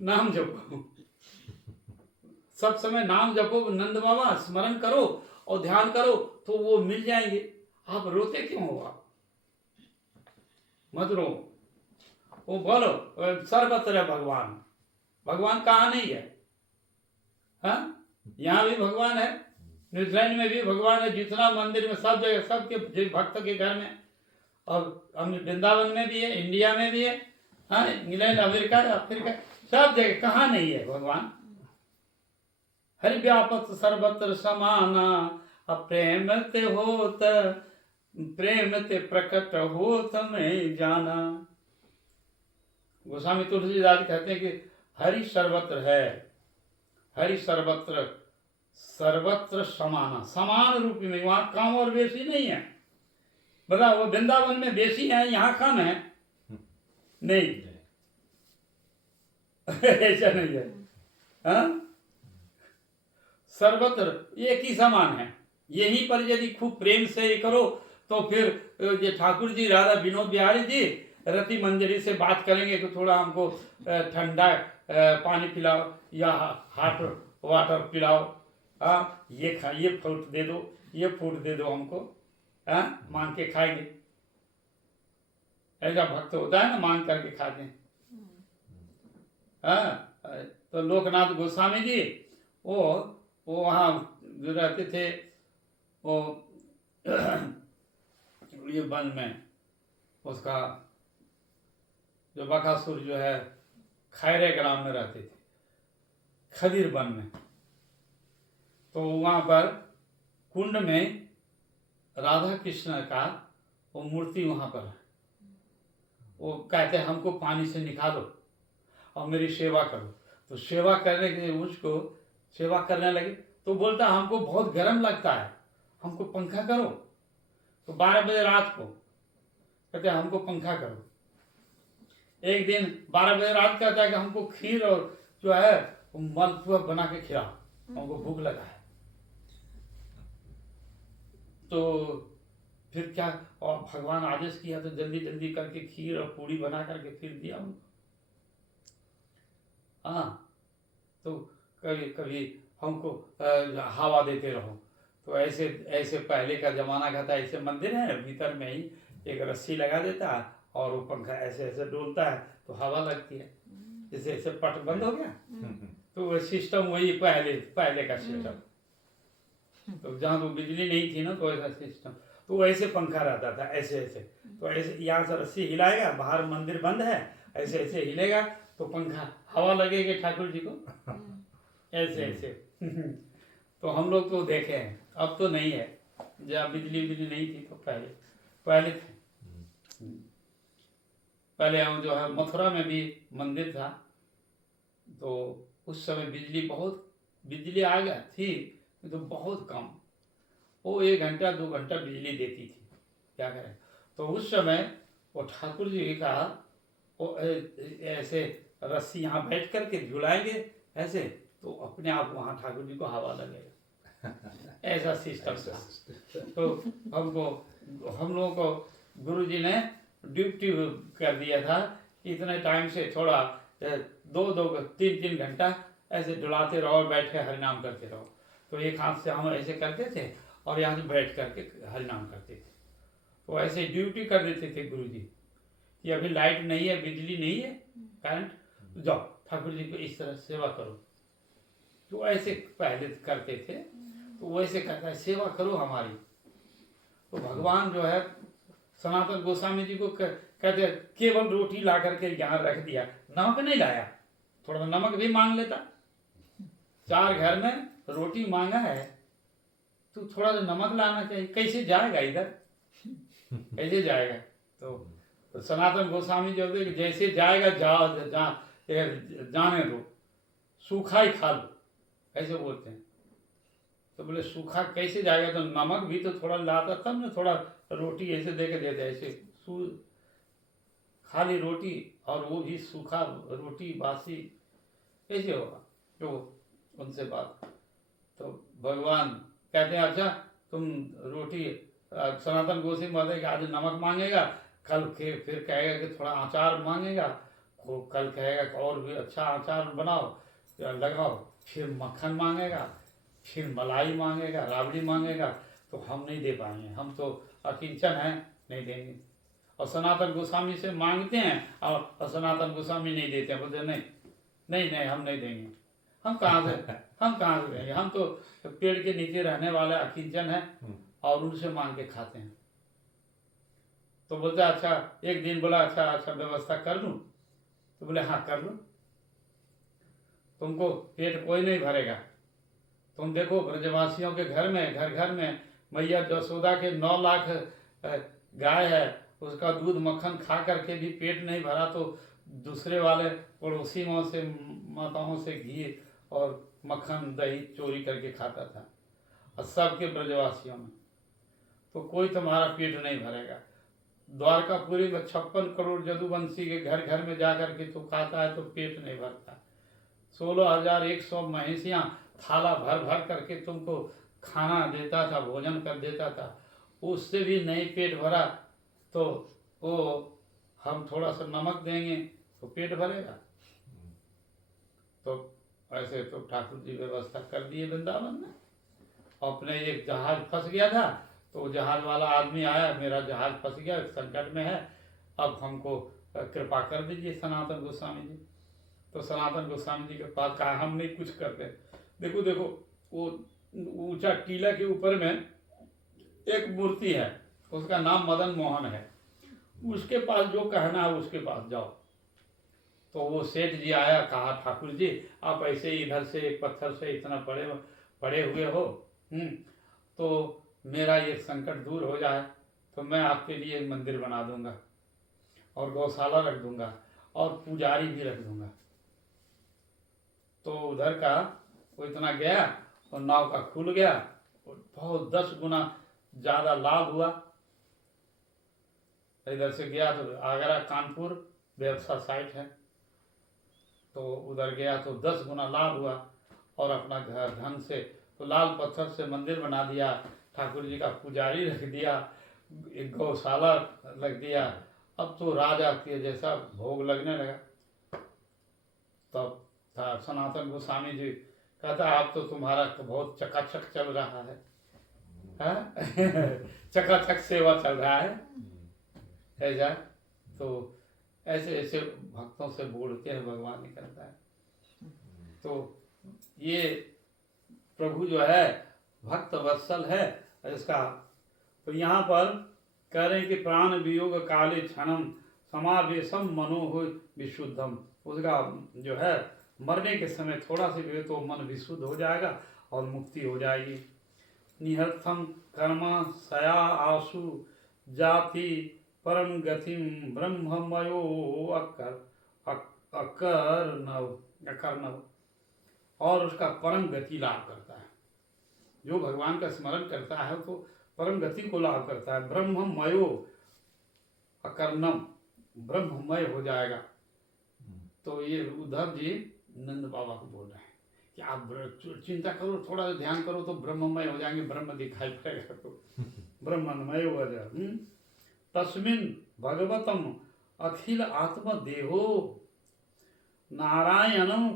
नाम जपो, सब समय नाम जपो, नंद बाबा स्मरण करो और ध्यान करो तो वो मिल जाएंगे। आप रोते क्यों हो? आप मत रो, वो बोलो सर्वत्र है भगवान। भगवान कहाँ नहीं है? हाँ, यहाँ भी भगवान है, न्यूजीलैंड में भी भगवान है, जितना मंदिर में सब जगह, सबके भक्त के घर में, और हम वृंदावन में भी है, इंडिया में भी है, हाँ, इंग्लैंड, अमेरिका, अफ्रीका, सब जगह। कहाँ नहीं है भगवान? हरि व्यापक सर्वत्र समाना, अप्रेम ते होत, प्रेम ते प्रकट होत मैं जाना। गोस्वामी तुलसीदास कहते हैं कि हरि सर्वत्र है, हरि सर्वत्र, सर्वत्र समाना, समान रूप में, वहां कम और बेसी नहीं है। बता, वो वृंदावन में बेसी है, यहाँ कम है? नहीं, ऐसा नहीं है। हाँ? सर्वत्र एक ही समान है। यहीं पर यदि खूब प्रेम से ये करो तो फिर ये ठाकुर जी, राधा विनोद बिहारी जी रति मंजरी से बात करेंगे कि थोड़ा हमको ठंडा पानी पिलाओ या हॉट वाटर पिलाओ, ये खा, ये फ्रूट दे दो, ये फ्रूट दे दो हमको, मांग के खाएंगे। ऐसा भक्त होता है ना, मांग करके खाते हैं। तो लोकनाथ गोस्वामी जी वो वहाँ जो रहते थे, वो ये वन में, उसका जो बकासुर जो है खैरे ग्राम में रहते थे, खदिर वन में। तो वहाँ पर कुंड में राधा कृष्ण का वो मूर्ति वहाँ पर है। वो कहते हैं हमको पानी से निकालो और मेरी सेवा करो। तो सेवा करने के लिए उसको सेवा करने लगे। तो बोलता हमको बहुत गर्म लगता है, हमको पंखा करो। तो 12 बजे रात को कहते हमको पंखा करो। एक दिन 12 बजे रात कहता है कि हमको खीर और जो है वो मालपुआ बना के खिलाओ, हमको भूख लगा है। तो फिर क्या, और भगवान आदेश किया तो जल्दी जल्दी करके खीर और पूड़ी बना करके फिर दिया उनको। हाँ, तो कभी कभी हमको हवा देते रहो। तो ऐसे ऐसे पहले का जमाना का था, ऐसे मंदिर है भीतर में ही एक रस्सी लगा देता है और वो पंखा ऐसे ऐसे डोलता है तो हवा लगती है। जैसे ऐसे पट बंद हो गया तो वो सिस्टम वही पहले का सिस्टम। तो जहाँ तो बिजली नहीं थी ना तो ऐसा सिस्टम, तो ऐसे पंखा रहता था ऐसे ऐसे। तो ऐसे यहाँ से रस्सी हिलाएगा, बाहर मंदिर बंद है, ऐसे ऐसे हिलेगा तो पंखा हवा लगेगी ठाकुर जी को ऐसे ऐसे। तो हम लोग तो देखे हैं, अब तो नहीं है। जब बिजली नहीं थी तो पहले थे। पहले हम जो है मथुरा में भी मंदिर था, तो उस समय बिजली आ गया थी तो बहुत कम, वो 1 घंटा 2 घंटा बिजली देती थी, क्या करें। तो उस समय वो ठाकुर जी का वो ऐसे रस्सी यहाँ बैठ करके झुलाएंगे ऐसे, तो अपने आप वहाँ ठाकुर जी को हवा लगेगा, ऐसा सिस्टम था। तो हम लोगों को गुरु जी ने ड्यूटी कर दिया था कि इतने टाइम से थोड़ा 2-3 घंटा ऐसे डुलाते रहो और बैठ के हरिनाम करते रहो। तो एक हाथ से हम ऐसे करते थे और यहाँ से बैठ करके हरिनाम करते थे। तो ऐसे ड्यूटी कर देते थे गुरु जी कि अभी लाइट नहीं है, बिजली नहीं है, करंट, जाओ ठाकुर जी को इस तरह सेवा करो। तो ऐसे पहले करते थे, तो वैसे कहता है सेवा करो हमारी। तो भगवान जो है सनातन गोस्वामी जी को कहते केवल रोटी ला करके यहाँ रख दिया, नमक नहीं लाया, थोड़ा नमक भी मांग लेता। 4 घर में रोटी मांगा है तो थोड़ा सा नमक लाना चाहिए, कैसे जाएगा इधर, कैसे जाएगा। तो सनातन गोस्वामी जी होते जैसे जाएगा जाने दो, सूखा ही खा लो, ऐसे बोलते हैं। तो बोले सूखा कैसे जाएगा, तो नमक भी तो थोड़ा लाता तब ना, थोड़ा रोटी ऐसे दे के देते, ऐसे खाली रोटी और वो भी सूखा रोटी बासी कैसे होगा। तो उनसे बात, तो भगवान कहते हैं अच्छा तुम रोटी, सनातन गोस्वामी महाराज आज नमक मांगेगा, कल फिर कहेगा कि थोड़ा अचार मांगेगा, कल कहेगा और भी अच्छा अचार बनाओ लगाओ, फिर मक्खन मांगेगा, फिर मलाई मांगेगा, राबड़ी मांगेगा। तो हम नहीं दे पाएंगे, हम तो अकिंचन हैं, नहीं देंगे। और सनातन गोस्वामी से मांगते हैं और सनातन गोस्वामी नहीं देते हैं, बोलते नहीं हम नहीं देंगे। हम कहाँ से देंगे, हम तो पेड़ के नीचे रहने वाले अकिंचन हैं और उनसे मांग के खाते हैं। तो बोलते अच्छा, एक दिन बोला अच्छा व्यवस्था कर लूँ, तो बोले हाँ कर लो, तुमको पेट कोई नहीं भरेगा। तुम देखो ब्रजवासियों के घर में मैया जसोदा के 9 लाख गाय है, उसका दूध मक्खन खा करके भी पेट नहीं भरा, तो दूसरे वाले पड़ोसी से माताओं से घी और मक्खन दही चोरी करके खाता था, और सबके ब्रजवासियों में, तो कोई तुम्हारा पेट नहीं भरेगा। द्वारकापुरी में 56 करोड़ जदुवंशी के घर में जा करके तो खाता है तो पेट नहीं भरता। 16,100 महेशियाँ थाला भर करके तुमको खाना देता था, भोजन कर देता था, उससे भी नहीं पेट भरा, तो वो हम थोड़ा सा नमक देंगे तो पेट भरेगा। तो ऐसे तो ठाकुर जी व्यवस्था कर दिए वृंदावन में। अपने एक जहाज फंस गया था, तो जहाज वाला आदमी आया, मेरा जहाज फंस गया, संकट में है, अब हमको कृपा कर दीजिए सनातन गोस्वामी जी। तो सनातन गोस्वामी जी के पास कहा हम नहीं कुछ करते। देखो वो ऊंचा टीला के ऊपर में एक मूर्ति है, उसका नाम मदन मोहन है, उसके पास जो कहना है उसके पास जाओ, तो वो सेठ जी आया, कहा ठाकुर जी आप ऐसे ही इधर से एक पत्थर से इतना पड़े हुए हो, तो मेरा ये संकट दूर हो जाए तो मैं आपके लिए एक मंदिर बना दूंगा और गौशाला रख दूंगा और पुजारी भी रख दूंगा। तो उधर का वो इतना गया और नाव का खुल गया और बहुत 10 गुना ज़्यादा लाभ हुआ। इधर से गया तो आगरा कानपुर व्यवसाय साइट है, तो उधर गया तो 10 गुना लाभ हुआ और अपना घर धन से तो लाल पत्थर से मंदिर बना दिया, ठाकुर जी का पुजारी रख दिया, एक गौशाला रख दिया। अब तो राजा के जैसा भोग लगने लगा। तब था सनातन गोस्वामी जी कहता अब तो तुम्हारा तो बहुत चकाचक चल रहा है, चकाचक सेवा चल रहा है ऐसा। तो ऐसे ऐसे भक्तों से बोलते हैं भगवान ही करता है। तो ये प्रभु जो है भक्त वत्सल है इसका। तो यहाँ पर कह रहे हैं कि प्राण वियोग काले क्षणम समावेशम मनो हो विशुद्धम। उसका जो है मरने के समय थोड़ा सा भी तो मन विशुद्ध हो जाएगा और मुक्ति हो जाएगी। निहर्थम कर्म सया आसु जाति परम गतिम ब्रह्ममयो अकर्णव और उसका परम गति लाभ करता है। जो भगवान का स्मरण करता है तो परम गति को लाभ करता है। ब्रह्ममयो अकर्णम, ब्रह्ममय हो जाएगा। तो ये उद्धव जी नंद बाबा को बोल रहे हैं कि आप चिंता करो, थोड़ा ध्यान करो तो ब्रह्ममय हो जाएंगे, ब्रह्म दिखाई पड़ेगा तो ब्रह्ममय हो जाए। तस्मिन भगवतम अखिल आत्म देहो नारायणम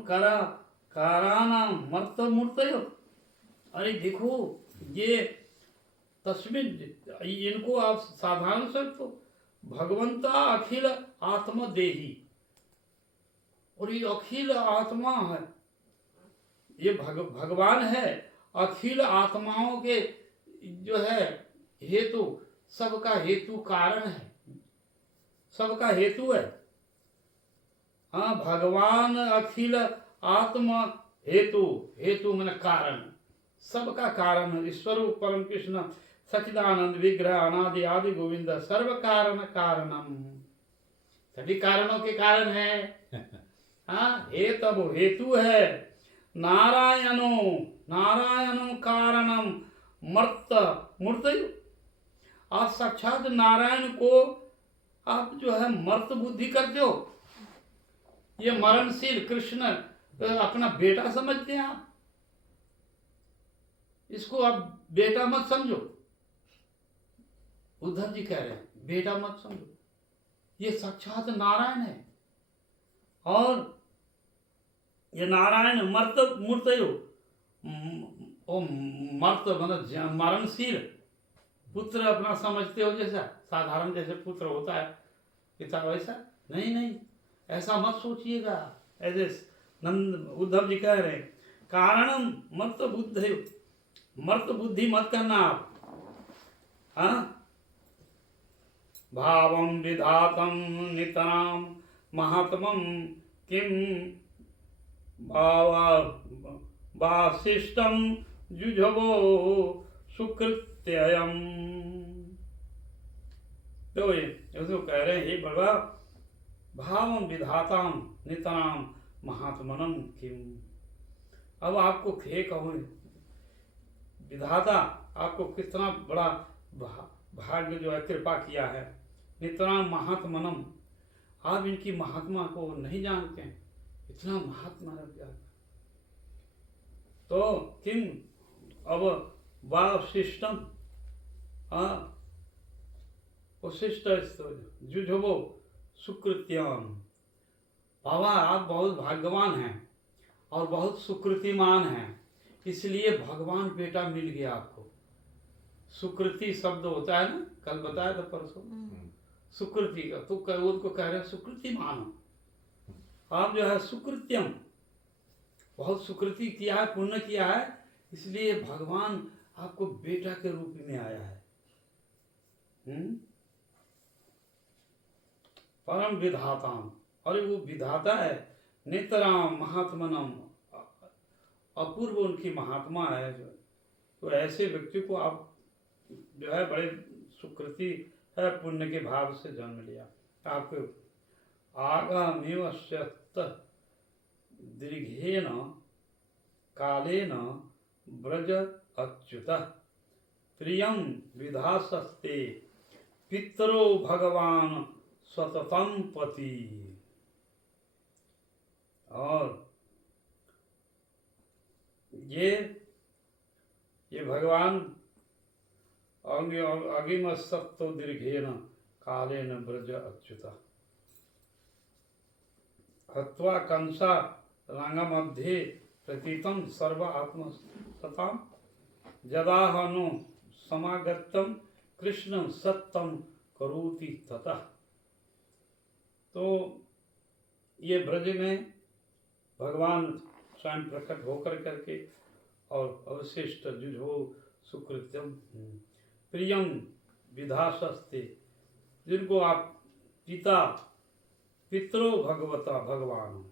कारानाम मर्त मूर्तयो। अरे देखो ये तस्मिन, इनको आप साधारण से तो भगवंता अखिल आत्म देही, और ये अखिल आत्मा है, ये भगवान है, अखिल आत्माओं के जो है हेतु, सबका हेतु कारण है, सबका हेतु है। हाँ, भगवान अखिल आत्मा हेतु, हेतु मन कारण, सबका कारण। ईश्वर परम कृष्ण सच्चिदानंद विग्रह अनादि आदि गोविंद सर्व कारण कारणम, सभी कारणों के कारण है। हाँ, हे तब हेतु है। नारायणो नारायणम कारणम मर्त मूर्तयु। आप साक्षात नारायण को आप जो है मर्त बुद्धि करते हो। ये मरणशील कृष्ण अपना बेटा समझते हैं आप, इसको आप बेटा मत समझो। उद्धव जी कह रहे हैं बेटा मत समझो, ये साक्षात नारायण है। और ये नारायण मर्त मूर्तयो, मर्त मतलब मरणशील पुत्र अपना समझते हो, जैसा साधारण जैसे पुत्र होता है पिता, वैसा नहीं नहीं, ऐसा मत सोचिएगा। ऐसे नंद उद्धव जी कह रहे हैं कारणम मर्त बुद्धि, मर्त बुद्धि मत करना आप। हाँ, भावम विधातम नितराम महात्मम किम वासिष्ठम जुझवो सुकृत्ययम। तो ये उसको कह रहे हैं हे भगवा भावम विधाताम नितराम महात्मनम किम। अब आपको खे कहूँ विधाता आपको कितना बड़ा भाग्य जो है कृपा किया है। नितराम महात्मनम, आप इनकी महात्मा को नहीं जानते हैं, इतना महात्मा है क्या। तो किम अब वाशिष्टम, शिष्ट जुझवो सुकृत्यम। बाबा आप बहुत भाग्यवान हैं और बहुत सुकृतिमान हैं, इसलिए भगवान बेटा मिल गया आपको। सुकृति शब्द होता है ना, कल बताया था परसों, सुकृति का, तो उनको कह रहे हैं सुकृतिमान। आप जो है सुकृत्यम, बहुत सुकृति किया है, पुण्य किया है, इसलिए भगवान आपको बेटा के रूप में आया है। परम विधाताम, और वो विधाता है। नेतराम महात्मनम, अपूर्व उनकी महात्मा है जो। तो ऐसे व्यक्ति को आप जो है बड़े सुकृति है, पुण्य के भाव से जन्म लिया। आपको आगामेव सत्त दीर्घेन कालेन ब्रज अच्युत प्रियम विधासस्ते पितरो भगवान सततम पति। और ये भगवान अगिम सत्तो दीर्घेन कालेन ब्रज अच्युत हत्वा कंसा रंगमध्ये प्रतीतम सर्व आत्मसताम जदाहनु समागतम कृष्ण सत्यम करोति ततः। तो ये ब्रज में भगवान स्वयं प्रकट होकर करके और अवशिष्ट जुझो सुकृत्यम प्रियम विधासस्ते, जिनको आप पिता पितरो भगवता भगवान,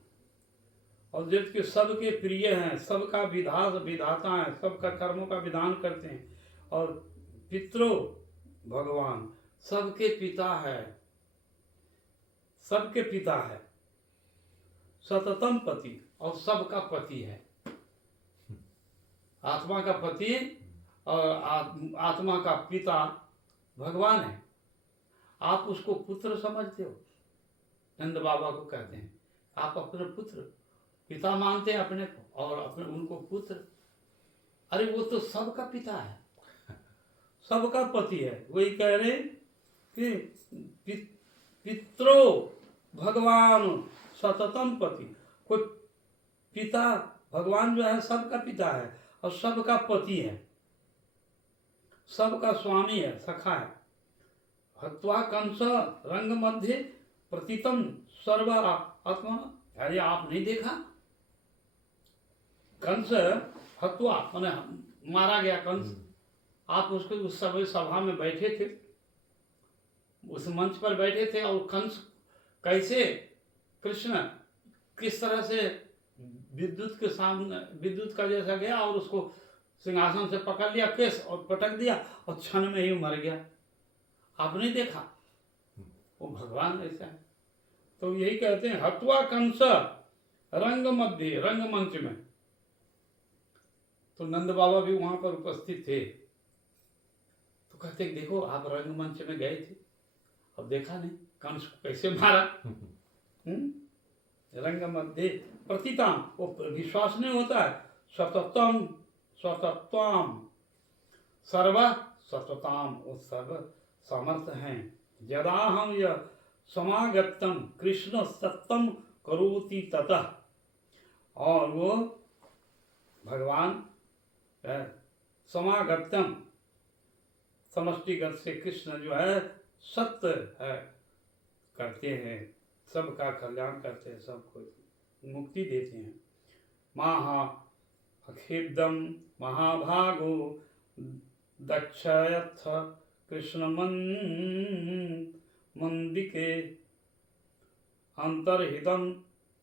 और जिनके सबके प्रिय हैं, सबका विधाता हैं, सबका कर्मों का विधान करते हैं, और पितरो भगवान सबके पिता है, सबके पिता है, सततम पति और सबका पति है। आत्मा का पति और आत्मा का पिता भगवान है। आप उसको पुत्र समझते हो, नंद बाबा को कहते हैं आप अपने पुत्र, पिता मानते हैं अपने को और अपने उनको पुत्र। अरे वो तो सबका पिता है, सबका पति है। वही कह रहे कि पितरो भगवान सततम पति। कोई पिता भगवान जो है सबका पिता है और सबका पति है, सबका स्वामी है, सखा है। हत्वा कंस रंग मध्य प्रतीतम सर्व आत्मा। अरे आप नहीं देखा, कंस हत्वा माने मारा गया कंस। आप उसके उस सभा में बैठे थे, उस मंच पर बैठे थे, और कंस कैसे कृष्ण किस तरह से विद्युत के सामने, विद्युत का जैसा गया और उसको सिंहासन से पकड़ लिया केस और पटक दिया और क्षण में ही मर गया। आपने देखा, वो भगवान ऐसा है। तो यही कहते हैं हत्वा कंस रंग मध्य, रंग मंच में। तो नंद बाबा भी वहां पर उपस्थित थे। तो कहते देखो आप रंग मंच में गए थे, अब देखा नहीं कंस को कैसे मारा। रंग मध्य प्रतिताम, वो विश्वास नहीं होता है। सततम सतत्वाम सर्व सतताम, वो सर्व समर्थ हैं। यदा हम यह समागतम कृष्ण सत्यम करोति ततः। और वो भगवान समागतम समष्टिगत से कृष्ण जो है सत्य है, करते हैं, सबका कल्याण करते हैं, सबको मुक्ति देते हैं। महा अखिदम महाभागो दक्षयथ कृष्ण मंदिके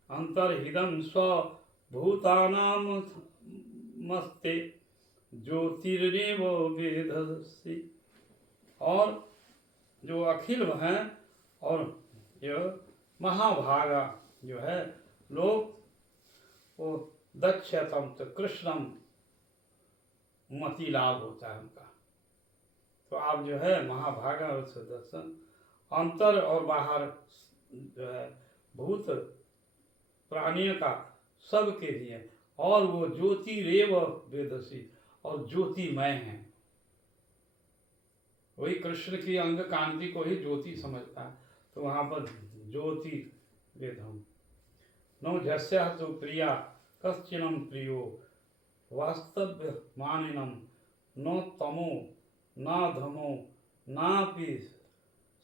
अंतर्हिदम स्वभूतानाम मस्ते ज्योतिर्देव वेदसी। और जो अखिल हैं और जो महाभागा जो है लोग, वो दक्षतम तो कृष्णम मति लाभ होता है उनका। तो आप जो है महाभागा और दर्शन, अंतर और बाहर जो है भूत प्राणियों का सबके लिए। और वो ज्योतिरेव वेदसी, और ज्योतिमय हैं। वही कृष्ण की अंग कांति को ही ज्योति समझता है। तो वहाँ पर ज्योति वेदम नो झस्या तो प्रिया कश्चिनम प्रियो वास्तव्य मानिनम नो तमो ना धमो नापि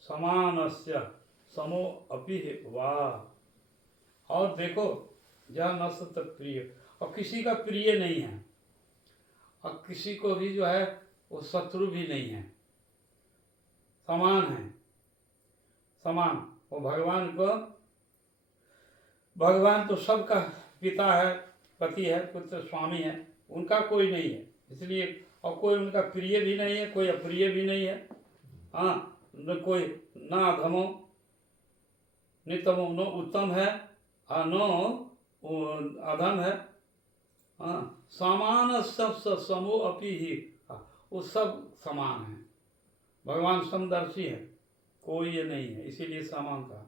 समानस्य समो अपि वाह। और देखो यह न सत प्रिय, और किसी का प्रिय नहीं है, और किसी को भी जो है वो शत्रु भी नहीं है, समान है, समान। वो भगवान को भगवान तो सबका पिता है, पति है, पुत्र, स्वामी है, उनका कोई नहीं है। इसलिए और कोई उनका प्रिय भी नहीं है, कोई अप्रिय भी नहीं है। हाँ, न कोई न अधमो नितमो, न उत्तम है और न अधम है। हाँ, समान सब समो अपि ही, वो सब समान है। भगवान समदर्शी है, कोई ये नहीं है, इसीलिए समान कहा।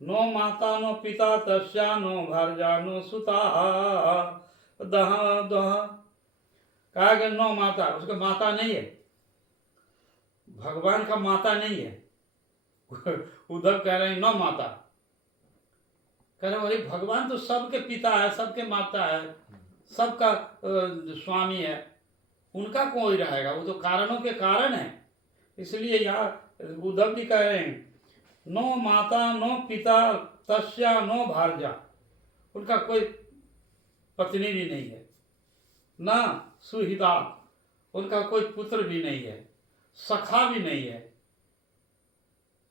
नो माता नो पिता तस्या नो भार्या नो सुता दहा दहा, कहा कि नो माता, उसका माता नहीं है, भगवान का माता नहीं है। उद्धव कह रहे हैं नो माता, कह रहे अरे भगवान तो सबके पिता है, सबके माता है, सबका स्वामी है, उनका कोई रहेगा? वो तो कारणों के कारण है। इसलिए यहाँ उद्धव जी कह रहे हैं नो माता नो पिता तस्या नो भार्या, उनका कोई पत्नी भी नहीं है, न सुहिता, उनका कोई पुत्र भी नहीं है, सखा भी नहीं है।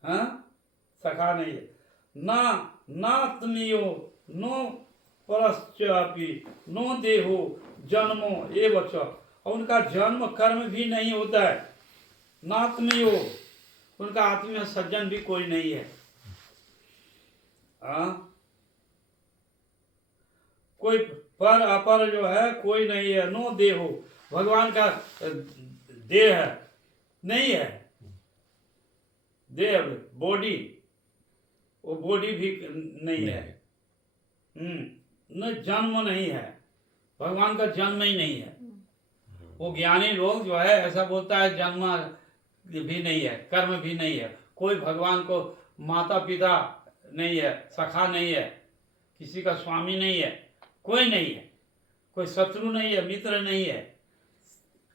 हाँ, सखा नहीं है। ना नात्मीयो नो परश्चापि नो देहो जन्मो एवं च, और उनका जन्म कर्म भी नहीं होता है। नात्मीयो, उनका आत्मीय सज्जन भी कोई नहीं है। कोई पर अपर जो है कोई नहीं है। नो देहो, भगवान का देह नहीं है, देह बॉडी, वो बॉडी भी नहीं है। न जन्म नहीं है, भगवान का जन्म ही नहीं है। वो ज्ञानी लोग जो है ऐसा बोलता है जन्म भी नहीं है, कर्म भी नहीं है, कोई भगवान को माता पिता नहीं है, सखा नहीं है, किसी का स्वामी नहीं है, कोई नहीं है, कोई शत्रु नहीं है, मित्र नहीं है।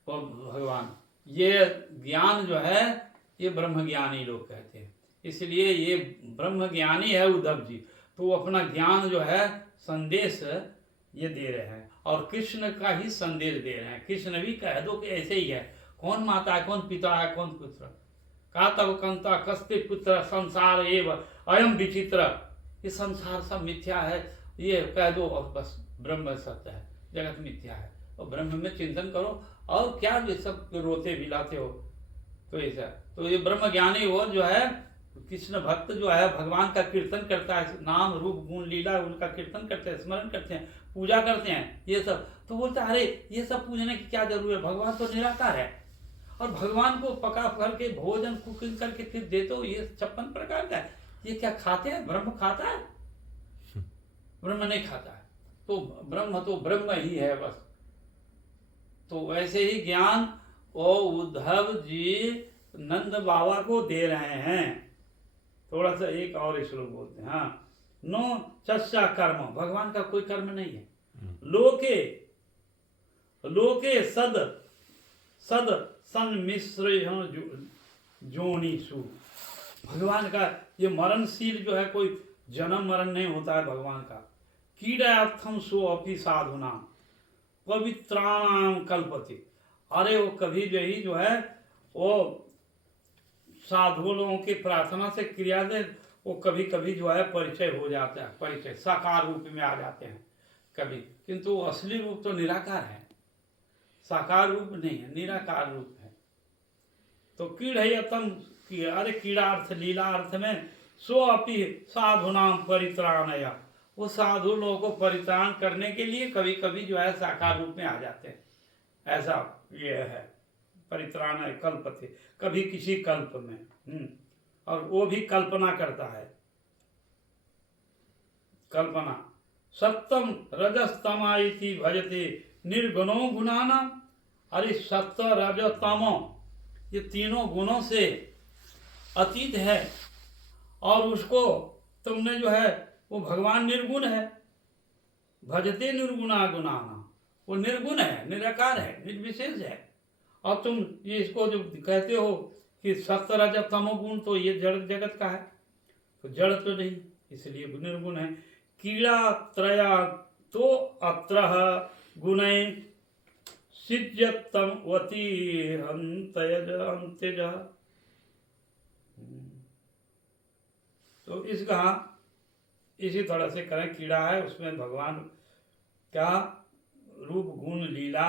वो भगवान, ये ज्ञान जो है ये ब्रह्म ज्ञानी लोग कहते हैं। इसलिए ये ब्रह्म ज्ञानी है उद्धव जी, तो वो अपना ज्ञान जो है संदेश ये दे रहे हैं और कृष्ण का ही संदेश दे रहे हैं। कृष्ण भी कह दो कि ऐसे ही है, कौन माता है, कौन पिता है, कौन पुत्र, का तब कंता कस्ते पुत्र संसार एवं अयम विचित्र, ये संसार सब मिथ्या है, ये कह दो और बस ब्रह्म सत्य है, जगत मिथ्या है, और ब्रह्म में चिंतन करो, और क्या ये सब रोते बिलाते हो। तो ऐसा, तो ये ब्रह्म ज्ञानी और जो है कृष्ण भक्त जो है भगवान का कीर्तन करता है, नाम रूप गुण लीला उनका कीर्तन करते हैं, स्मरण करते हैं, पूजा करते हैं, ये सब। तो बोलता है अरे ये सब पूजने की क्या जरूरत है, भगवान तो निराकार है, और भगवान को पका करके भोजन कुकिंग करके फिर देते हो, ये 56 प्रकार का है, ये क्या खाते हैं? ब्रह्म खाता है? ब्रह्म नहीं खाता है। तो ब्रह्म तो ब्रह्म ही है बस। तो वैसे ही ज्ञान वो उद्धव जी नंद बाबा को दे रहे हैं। थोड़ा सा एक और श्लोक बोलते हैं। हाँ, नो चस्या कर्म, भगवान का कोई कर्म नहीं है। लोके लोके सद सद सन्मिश्र जोनिषु, भगवान का ये मरणशील जो है, कोई जन्म मरण नहीं होता है भगवान का। कीड़ार्थम सो अपि साधुना पवित्राणाम कल्पति, अरे वो कभी यही जो है वो साधु लोगों की प्रार्थना से क्रिया से वो कभी कभी जो है परिचय हो जाता है, परिचय साकार रूप में आ जाते हैं कभी, किंतु असली रूप तो निराकार है, साकार रूप नहीं है, निराकार रूप है। तो कीड़यतम, अरे कीड़ा अर्थ लीला अर्थ में सो अपि साधुनाम परित्राणया, वो साधु लोगों को परित्राण करने के लिए कभी कभी जो है साकार रूप में आ जाते हैं, ऐसा ये है। परित्राण है कल्पते, कभी किसी कल्प में, और वो भी कल्पना करता है, कल्पना। सत्यम रजस्तमा इति भजते निर्गुणो गुणाना, अरे सत्य रज तमो ये तीनों गुणों से अतीत है, और उसको तुमने जो है वो भगवान निर्गुण है, भजते निर्गुणा गुणाना, वो निर्गुण है, निराकार है, निर्विशेष है, और तुम ये इसको जो कहते हो कि सत्य रज तमो गुण, तो ये जड़ जगत का है, तो जड़ तो नहीं, इसलिए निर्गुण है। कीड़ा त्रया तो अत्र गुणै सिज्यतम वती हंतयज अंत्यज। तो इसका इसी तरह से करें। कीड़ा है उसमें भगवान का रूप गुण लीला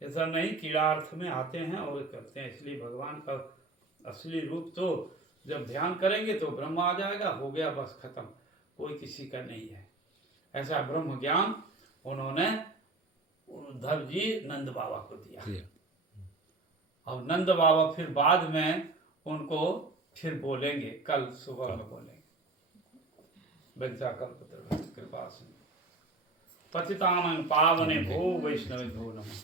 ऐसा नहीं, कीड़ा अर्थ में आते हैं और करते हैं। इसलिए भगवान का असली रूप तो जब ध्यान करेंगे तो ब्रह्म आ जाएगा, हो गया बस खत्म, कोई किसी का नहीं है। ऐसा ब्रह्म ज्ञान उन्होंने उद्धव जी नंद बाबा को दिया। अब नंद बाबा फिर बाद में उनको फिर बोलेंगे, कल सुबह में बोलेंगे। वंचाकल्पतरुभ्यश्च कृपा सिंधु पतितानां पावनेभ्यो वैष्णवेभ्यो नमः।